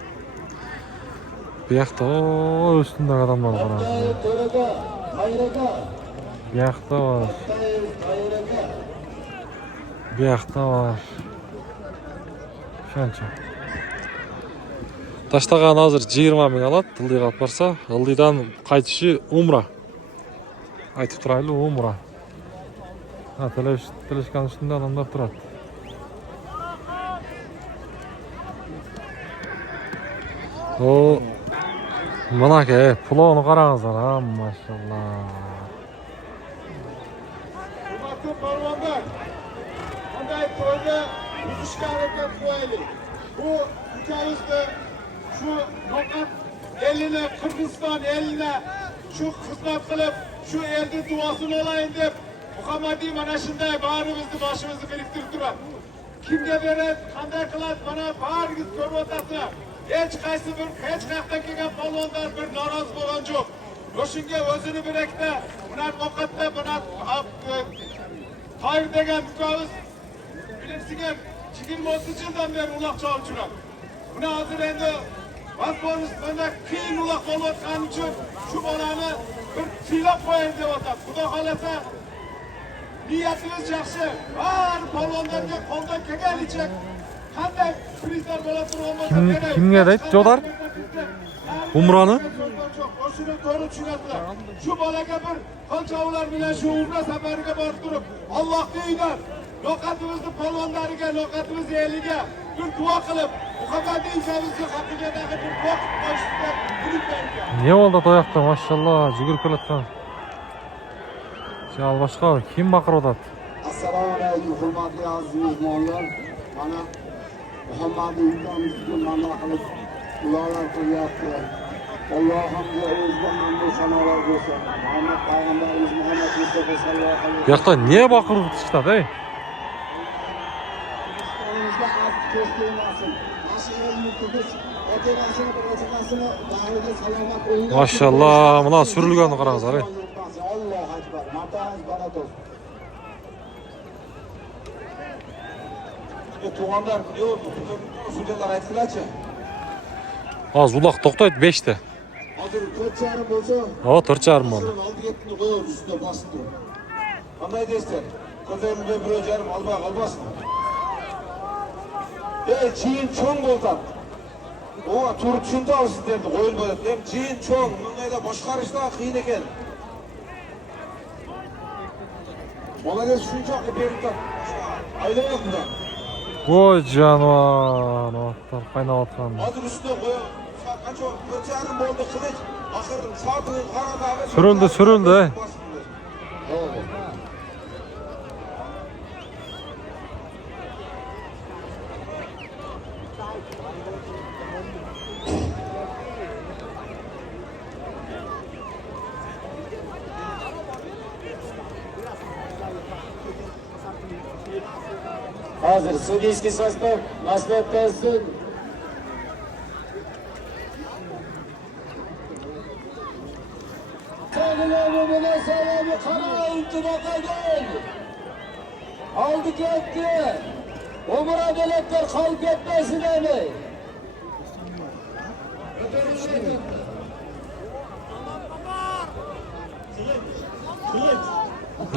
Биякта üstünde adamlar var. Biякта var. Biякта var. Şança. Таштаган азыр 20 миң алат, ылдыйга алып барса, ылдыйдан кайтышы умра. Айтып турайлы, умра. Телешкан үстүндө адамдар турат. O mana ki pulonu qarağızlar ha maşallah. Hurmatli parvonlar, qanday to'yda yuzishga harakat qilaylik. Bu ukamizni shu faqat elini Qirg'iziston eline shu xizmat qilib, shu elning duosini olayın deb Muhammadiy mana shunday barimizni boshimizni biriktirib turadi. kimga beradi, qanday qiladi, mana baringiz ko'rib o'tasizlar. Hech qaysi bir hech qayerdan kelgan polvonlar bir norozi bo'lgan yo'q. O'shunga o'zini birakda, bunaqa ovqatda, bunaqa Toyir degan ukamiz bilirsiz, 20-30 yildan beri uloq chalib yuradi. Buni hozir endi vasboniz bunda qiyin uloq bo'layotgani uchun shu bolani bir siylab qo'yaylik deb o'tadi. Xudo xolasa niyatimiz yaxshi. Har polvonlarga qo'ldan kelganicha qanday prizlar bo'la turgan bo'lsa, kimga deydi Jodar? Umroni? Shuni to'g'ri tushunasizlar. Shu bolaga bir qolchovlar bilan shu umra safariga borib turib, Allohning uyidan loqatimizni polvonlariga, loqatimizni eliga bir duo qilib, Muhammad insonimizga haqiqatdan bir duo qilib qo'yishga buyurgan. Ne oldu toyaqda, maşallah, jugurib kelayotgan. Al boshqa kim baqirib o'tadi? Assalomu alaykum hurmatli aziz mehmonlar. Mana Muhammad insonimizga mana qilib duolar qilyapti. Allohimga o'zidan mamnun sanolar bo'lsin. Muhammad payg'ambarimiz Muhammad Mustafa sallallohu alayhi vasallam. Yoqda niye baqirib chiqadi, ey? Bizga az ko'rsatmasin. Mashina yurtimiz ota-onasini, ota-onasini bag'riga salomat o'ynab. Maşallah, buna sürülganini qarangizlar, ey. Allohu akbar. Matangiz baland bo'lsin. Tuğanlar yok, sudyalar aytdilar-chi. Az uloq to'xtaydi 5 ta. Hozir 4,5 bo'lsa, O 4,5 bo'ldi. oldi ketni qo'yib ustida bosib turib. Qanday deysizlar? Ko'zlarimga 1,5 olmasin. Chiyin cho'ng bo'ldi. O turib tushunta olsiz derdi, qo'yil bo'ladi. Ham chiyin cho'ng, bundayda boshqarishlar qiyin ekan. Bolalar shunchaki berib aylayapti. Voy jonivor, otlar qaynayotgan. Hozir ustida qo'yib, qancha 4,5 bo'ldi qilich. Axir soatini qaradi. Surildi. Hazır судейский состав maslahatdasiz Salami qara intiboqa geldi. Aldı ketdi. Umra biletler qolib ketmasin emi.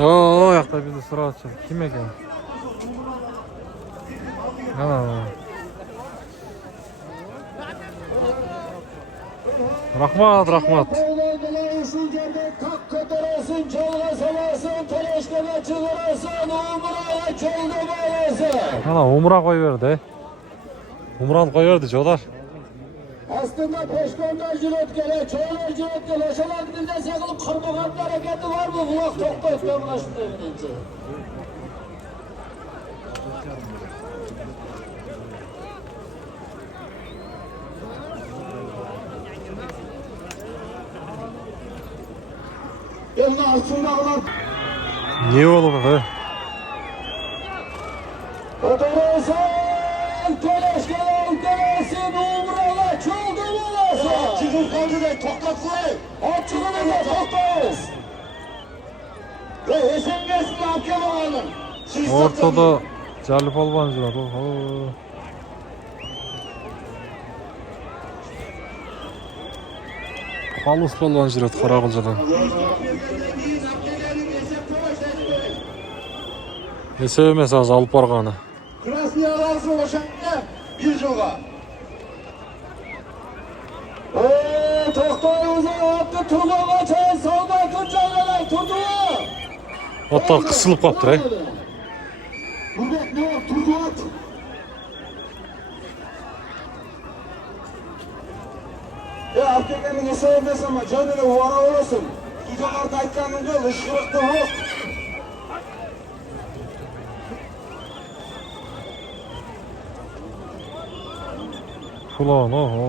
O yoqda bizni so'rayapti. Kim ekan? Rahmat. Ana umra qo'yverdi. Umrani qo'yverdi Jodar. Aslında peşkondan jiletkeler, çoğular jiletkeler, şolar dilde sakılıp kırmağanlar hareketi var mı? Kulak tokta ötken başında eminence. Eline altında olan Ne oldu be? Otomosan, teleşkeler, ülkelesin, umrala, çoldu balası. çıkıp kaldı da toklat koy. Açılını da toktayız. Ve esengesin hakem olalım. Siz Ortada Jalil polvon yuradi. Xalus polvon yuradi Qoraqulchadan. Esa emas hozir olib borgani. Krasniy arazini o'shanga 1 yilga. Toktay uzun attı, turmağa çay, savda kırçalar, turdu. Otlar qisilib qolibdi, ey. Burbek ne var? Turdu at. Erkeklerin esa emas ama jonini vora olasin. Yuqorida aytganimga ishqiriqda yo'q. Fulon, oho.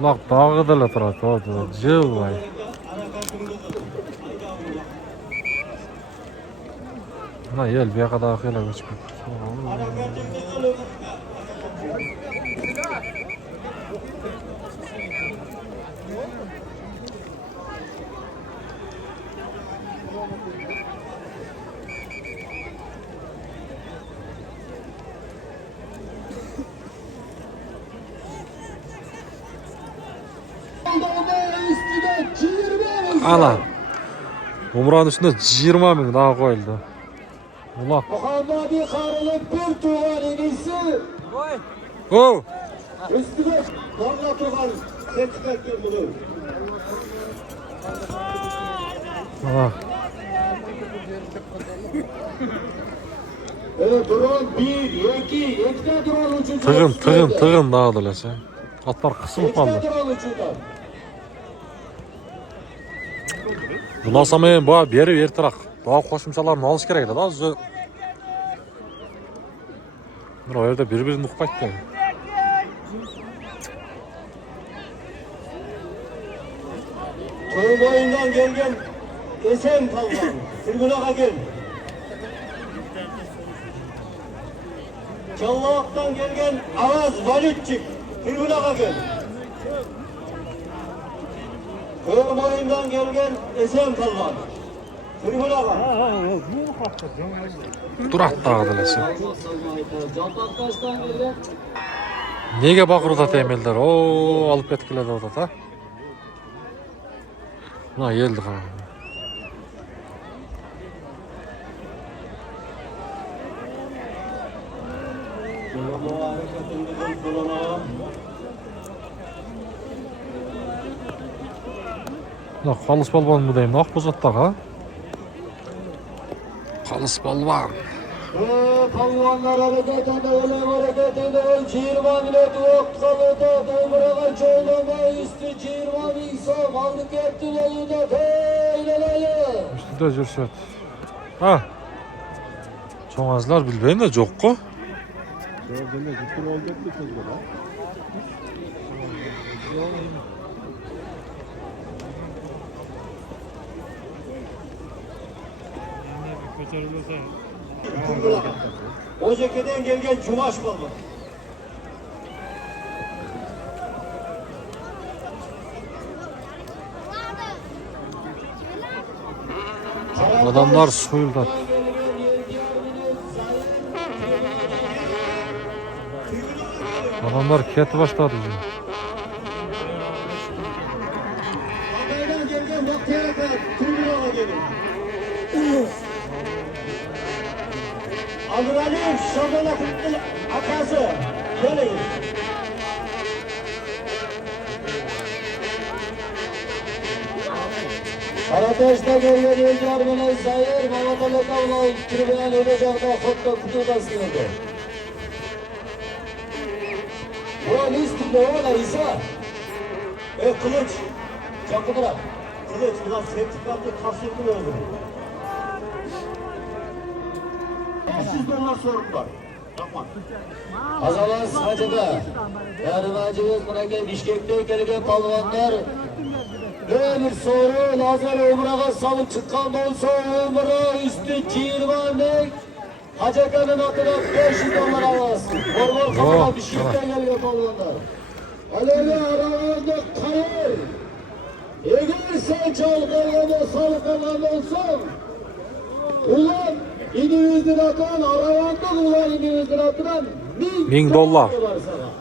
Uloq dog'ida turadi, jilvay. Mana yel bu yoqqa daxila o'chib ana umrani üstüne 20 ming daha koyuldu. Ulan. Muhammadi Karıl'ın bir tuğan inisi. Oh. Üstüne korna tuğan. Sertifikatlar bunu. Ah. Drone 1, 2 de drone uçucu. Tığın dağıdılar sen. Atlar kısılıp kaldı. Drone uçucu. Bundan sonra bu beri ertirak. Daha koşumçalarını alış gerek de özü. O yerde birbirini uqpaytdı. Köy boyundan gelgen Esen Palvan. Sırgınağa gel. Çallavak'tan gelgen Avaz Valitçik. Sırgınağa gel. Köy boyundan gelgen Esen Palvan. Sırgınağa. Durat dağıdılar sen. Nege bakırda temelder? O alıp etkiler orada da. Buna geldik ha. Buna kalıs balvan mı diyeyim? Ak bozatta ha? Kalıs balvan. Palvanlar hareketinde, ölüm hareketinde, 20 millet ok kalıda, domurağa çoğulama, üstü 20 insan, kaldık etti yolunda, beyleleli. Üstüde jürset. Ha. Çoğazlar bilbeyin de çok ko. O cekeden gelgen Cumaş Palvan. Adamlar soyuldu. Adamlar keti başladı. Haberden gelgen Batı'ya Turgul'a gelin. Abdurrahim Şabanak'ın akası. Gelin. Karataş'ta gelgen Elcar Melay Zahir, Mehmet Kavla tribünen olacakta Kotla Kutudası'nda. Ulan üstünde ola İsa. Kılıç. Çakı bırak. Kılıç. Ulan sertifikatlı kasıtlı oldu. $500 sorun var. Yapma. Azalan Hacı'da. Yani Hacı'mız bırakın Bişkek'te gelgen palvanlar. Böyle bir soru lazer umrağa salıp çıkan olsa umra üstü 20 nek. Hacı'nın adına $500 alasın. Hormon kapına Bişkek'te gelgen palvanlar. Alevi aralarında kayır. Eğer sen çalkalama salıkalan olsan. Ulan 200 liradan aravandık ulan 200 liradan $1000.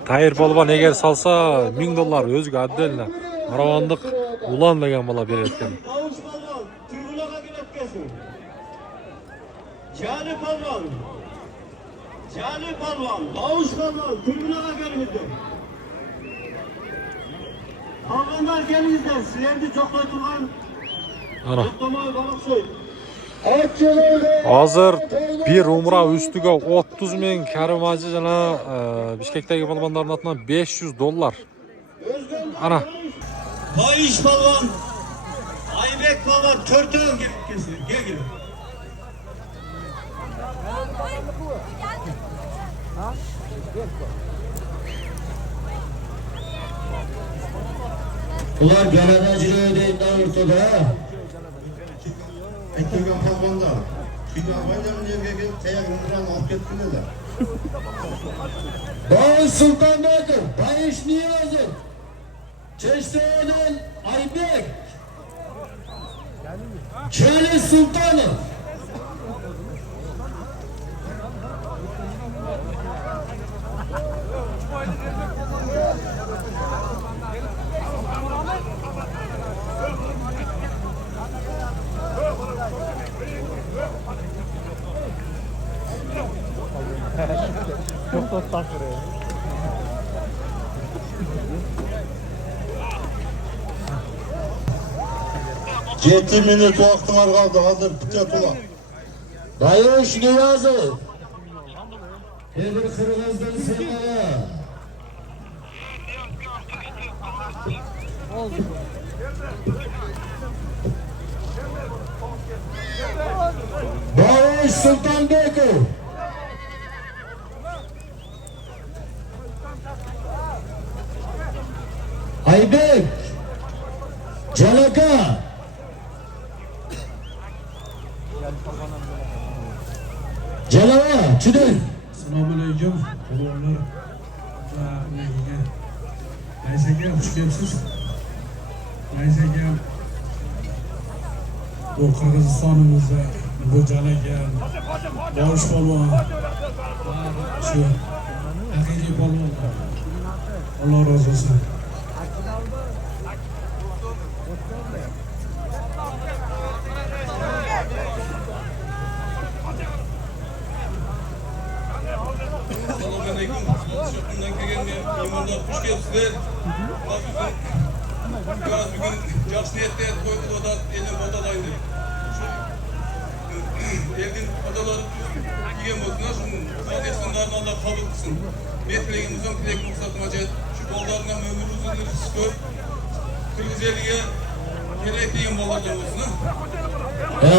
Tayir balvan eğer salsa $1000 özgü addeline. Aravandık ulan degen bala beretken. Avuç Palvan, Türgülak'a gidip gelsin. Cali Palvan, Avuç Palvan, Türgülak'a gelmedi. Palvanlar gelinizden, silendi çok oturgan. Ana. Toplamayı balık soy. Hazır bir umra üstüge 30 ming Karim Hacı jana Bişkekdagi balvanların atынан $500. Ana. Bayiş Palvan, Aybek Palvan, Törtön gelip gelsin. Gel gel. Ular galada jiro deydi ortada. Ektirgan polvonlar. Kuygan bayram yerga kelib tayyorlanib olib ketdilar. Bağış Sultanbekov, Bayış Niyazov, Çeşme'den Aybek, Çeli Sultanov. Yetti minut vaqtim var kaldı. Hazır bıçak ulan. Bayış Niyazov, bir Kırgız'dan Semaya. Bağış Sultanbekov, Aybek, Calaka, Calava, Çüdül. Selamünaleyküm. Polvonlar va ularga Raisa aka xush kelibsiz. Raisa aka bu Qirg'izistonimizda bu Jalaka, Bosh polvon shu haqiqiy polvonlar. Alloh razı olsun. Selamünaleyküm. Şokundan kelgan imonlar xush kelibsizlar. Biraz bugün yaxshi niyatda qo'yib odat, elni odalaydi. Shu elin odalar kelgan bo'lsa, shuni xodimlarni Alloh qabul qilsin. Metligimizdan tilakimiz satmajat. Shu bollarga ömür uzun ko'p. Kırgız eliga kerak degan bollar bo'lsin.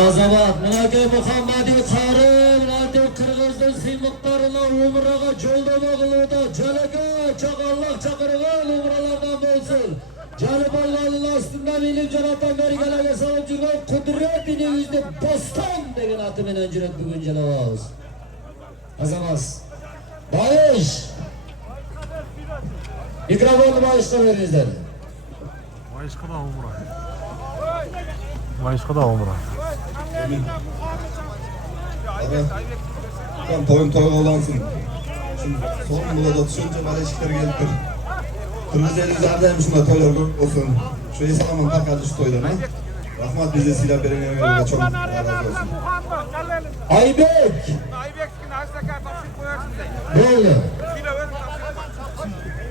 Azamat, Münake Muhammadi Karım, artık Kırgız'ın sıylıklarına umraga çoldama kılıda, Calaka, çakallık çakırıgan umralardan olsun. Canı balgalının aslında bilim canattan beri gelege savuncular kudretini yüzde bostan degen atımın öncürek bugün canavaz. Azamat, Bayış, mikrofonu Bayış'ta verinizler. Bayışqa da umra. Bayışqa da umra. Tam toyun toy olansın. Şimdi son bulada düşünce maleşikler gelip dur. Kırmızı eli zardayım şuna toylar olsun. Şu İslam'ın takardı şu toydan ha. Rahmat bize silah verene ve çok razı olsun. Aybek. Böyle.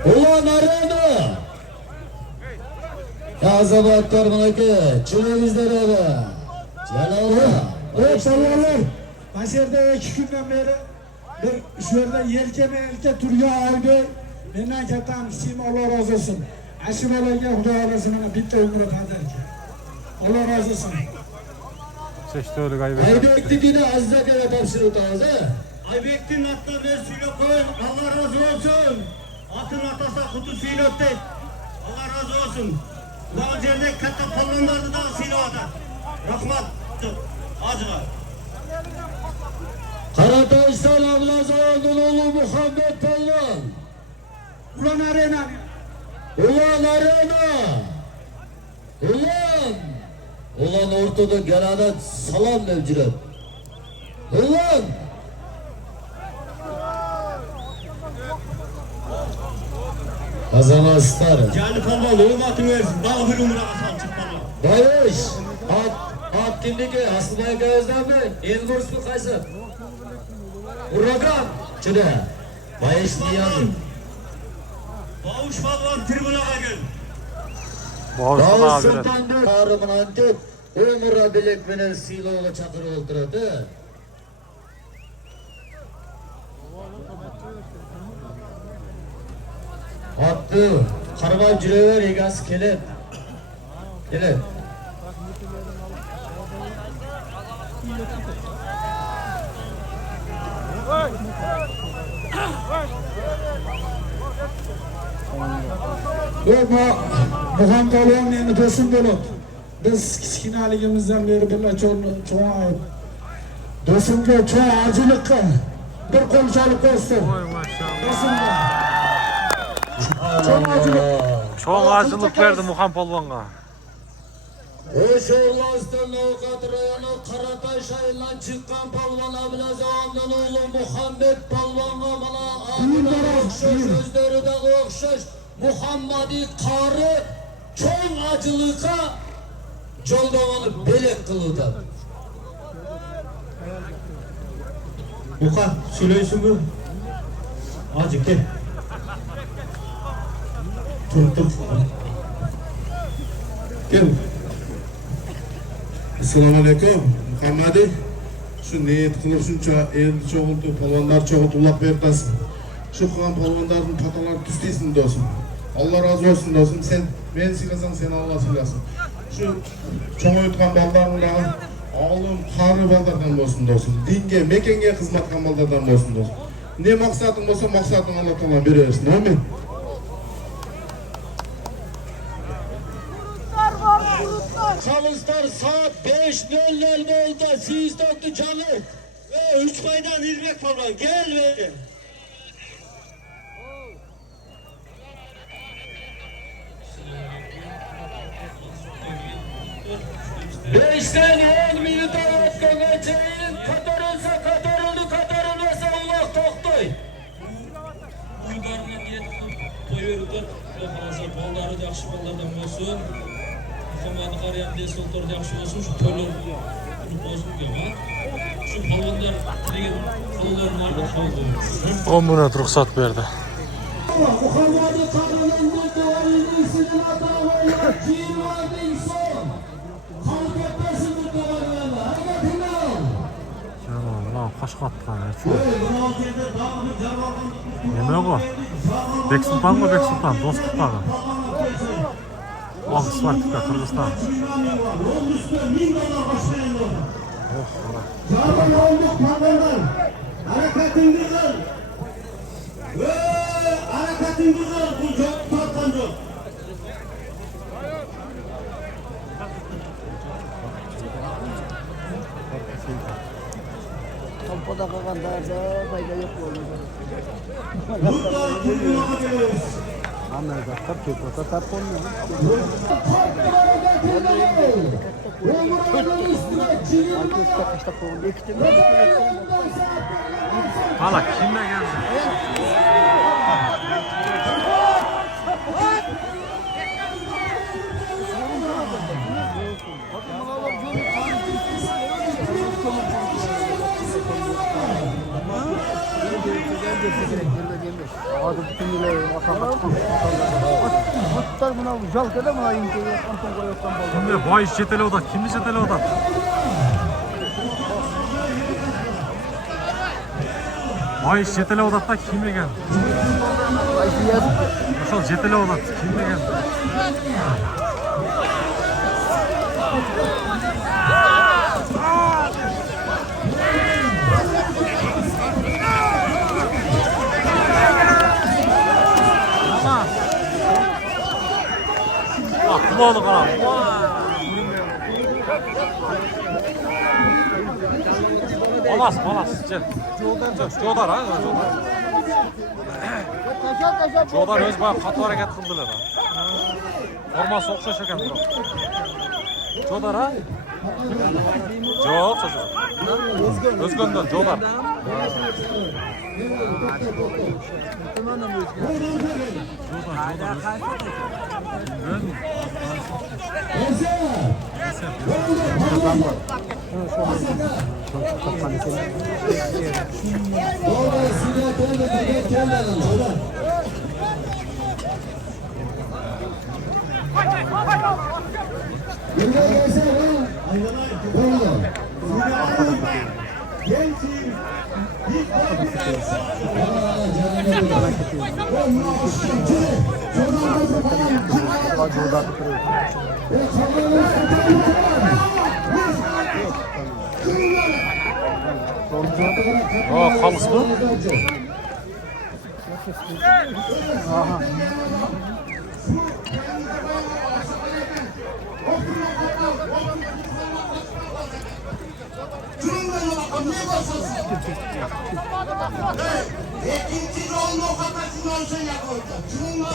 Ulan arena. Azamat Karmanaki, çılığımızlara be. Canavra. Evet sallarlar. Başarıda 2 günden beri bir şu yerde yelke turga aldı. Benden katam sim Allah razı olsun. Aşım olayga Xudo arasına bitta umre qadar ki. Allah razı olsun. Seçtöylük Aybek. Aybek'tikini Azzaka'ya topşırıp ağzı. Aybek'tin atla ver söyle koyun. Allah razı olsun. Atın atasa kutu söylüp de. Allah razı olsun. Bu yerde katta polvonlardı da söylüyordu. Rahmat. Azra. Karataş'tan Ablazağlı'nın oğlu Muhammed Polvon. Ulan arena. Ulan arena. Ulan ortada geladet salam mevculat. Ulan. Kazanaslar. Yani polvon hürmetini versin. Daha bir umre asal çıkmalı. Bayış. At kimdiki? Aslıbay Gayaz'dan mı? El borçlu kaysı? Uragan. Çüde. Bayış Niyaz'ın. Bağış polvon tribünaga gel. Bağışqa Bağış da verir. Sultanbek Karım'ın antep. Umur'a bilek benen siloğuna çakırı olduradı. Attı. Karıma cürever egası kelep. Kelep. Muham polvon meni do'stim bo'lib. Biz kichkinaligimizdan beri birga cho'ng do'stimga cho'ng ajilikqa bir qo'l chalib qo'ysin. Voy maşallah. Do'stimga. Cho'ng ajilik. Çoğ acılık verdi Muham polvonga. O'sho'g'lasdan ovqat rayoni Qaratoy shaylan chiqqan polvon Ablazaxondan o'g'li Muhammad polvonga mana o'xshash o'zlaridagi o'xshash Muhammadiy qori cho'ng ajilikqa jo'ldovani belek qildi. Buqa söyleysizmi? Hacı gel. Tuttum. Gel. Assalomu alaykum. Muhammadi. Shu niyat qilib shuncha endi cho'g'ildi, polvonlar cho'g'it ulab bertasin. Shu qilgan polvonlarning patalarini tustaysin do'stim. Alloh rozi bo'lsin do'stim. Sen men silasang, sen Alloh silasin. Shu cho'g'itgan ballarning olim qari ballardan bo'lsin do'stim. Dinga, mekenga xizmat qilgan ballardan bo'lsin do'stim. Ne maqsading bo'lsa, maqsadingni Alloh taolo beraversin. Amin. Kavuzlar saat 5:00 bo'ldi. Siz doktor canı. Ve 3 maydan ilmek falan. Gel ve. Beşten 10 minut o'tganga chayin ko'tarilsa ko'tarildi, ko'tarilmasa Alloh to'xtay. Uylarni yetib qo'yirdi. Xohlasa bollari yaxshi bollardan bo'lsin. Muhammad qariyam desultor yaxshi bo'lsin, shu to'lov bo'lsin deyman. Shu polvonlar degan qo'llarni qoldi. 10 minut ruxsat berdi. Muhammad qariyam desultorning sinata o'ylar kiyimlarning son. Qalbetasi mutavarrana. Haydatinglar. Tamam, lan Qo'shqotdan. Nima bu? Beksultanmi, Beksultan, do'stlikdagi. Oxispartga Qirg'iziston. Harakatingizni qil. Harakatingizni qil, bu joy tortgan joy. Kompoda qolganda bayda yo'q bo'ldi. Amerika Turkiya tarafından. Hala kimle geldi? Hadi bütün yıllar akan. Hatta buna jalkada mı ayın ki Anton koyaktan baldı. Kimle bayiş çeteli oda? Kimli çeteli oda? Bayiş çeteli oda da kimle geldi? Bayiş yazık. Nasıl çeteli oda? Kimle geldi? Ne oldu kana? Balas. Jodar ha? Jodar öz bayağı katı hareket kıldılar ha. Forması okşaş ekan bro. Jodar ha? Yok çocuğum. Özgönden Jodar. Oh, halis mı? İkinci rolün o kadar şunu yapacak. Şununla...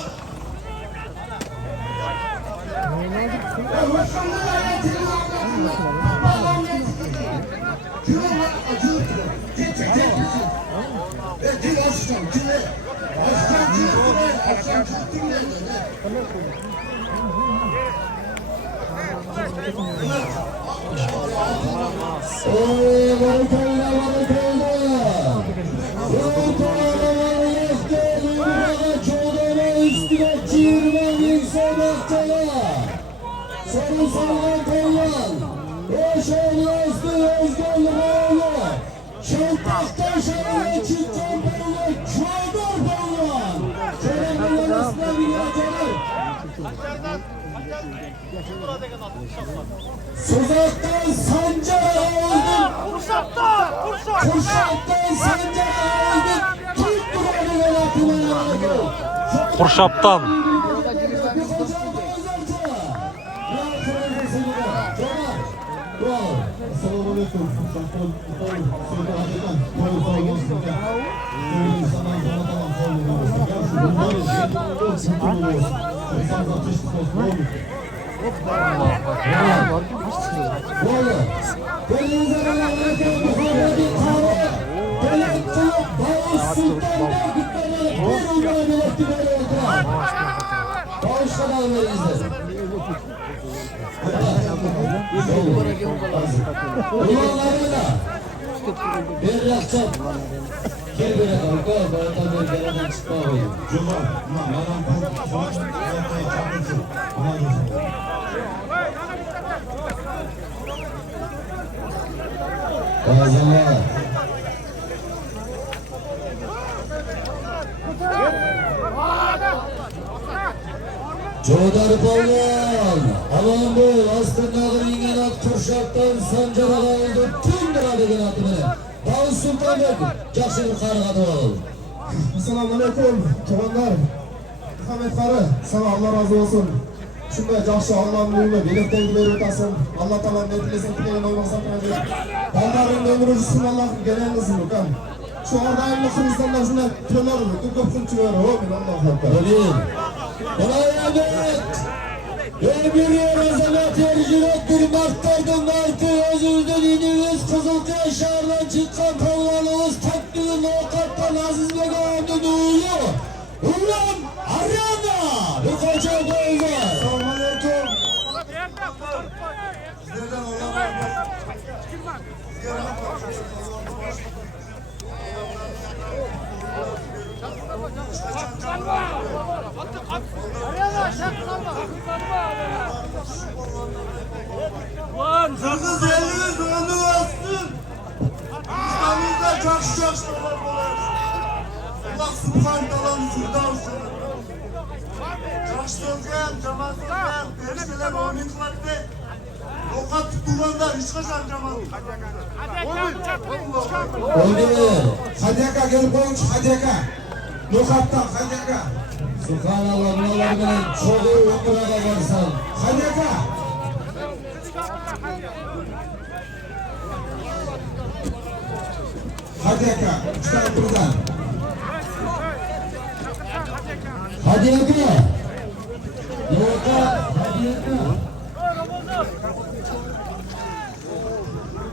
Sarı sarılan kollar, Roşan Yazdı Özgürlüğü'yle, Şentak'tan şaraya çıkan kollar, Çağdar kollar. Çelenlerin arasında bir yatalar. Suzak'tan Sancar'a aldık. Kürşat'tan Sancar'a aldık. Türk duvarı yönetimi aldık. Kurşaptan. Bir yakacak. Birbirine kalka, barata bir beraber çıkma koyun. Bazenler. Çodar Pavlan, alan bu, astırnağı ingen at Kürşat'tan Sancar'a aldı, tüm duradıgın atını. Bağız Sultanbek, жақсы bir qarıqadı ol. Assalamu alaikum, tuğanlar. Muhammed Karı, sana Allah razı olsun. Şunda жақсы Allah'ın uyumu, belirten verip otasın. Allah Teala ne dilesin, dileyen olmasa tabi. Baldarın ömrü üstün Allah'ın gelen kızın bakan. Şu ardayımlı Hristiyanlar şuna tüyolar mı? Türkçe tüyolar, o min Allah'a tabi. Öyle. Kolayamet. Emir azamet ercilettir martlardan martı özümüzden inimiz Kızılkaya şehirden çıkan kollarımız takdirin avukattan azizle gördü duyuyor. Ulan Aryana bir koca koyma. Selamun aleyküm. Sizlerden olan var mı? Kırgız eliniz önü olsun. İstanbul'da çok şeyler var. Allah subhanahu ta'ala huzurda olsun. Çalıştırırken, cemaatlerken, perişteler omin kılattı. Okat tutulanlar hiç kaçan cemaat. Hadiyaka gelip koymuş hadiyaka. Lokattan hadiyaka. Subhanallah buralarından çoğu umurada varsan. Hadiyaka. Hadiyaka. Üç tane buradan. Hadiyaka. Yoka. Hadiyaka.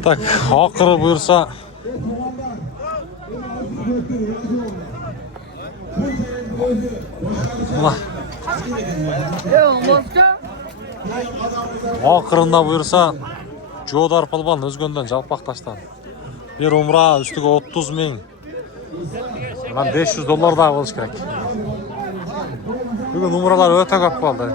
Так, ақыры бұйырса ақырында бұйырса Жодар Палбан өзгөндөн Жалпақташтан bir умра üstüge 30 000 $500 daha kılış gerek. Bugün umralar öte көп kaldı.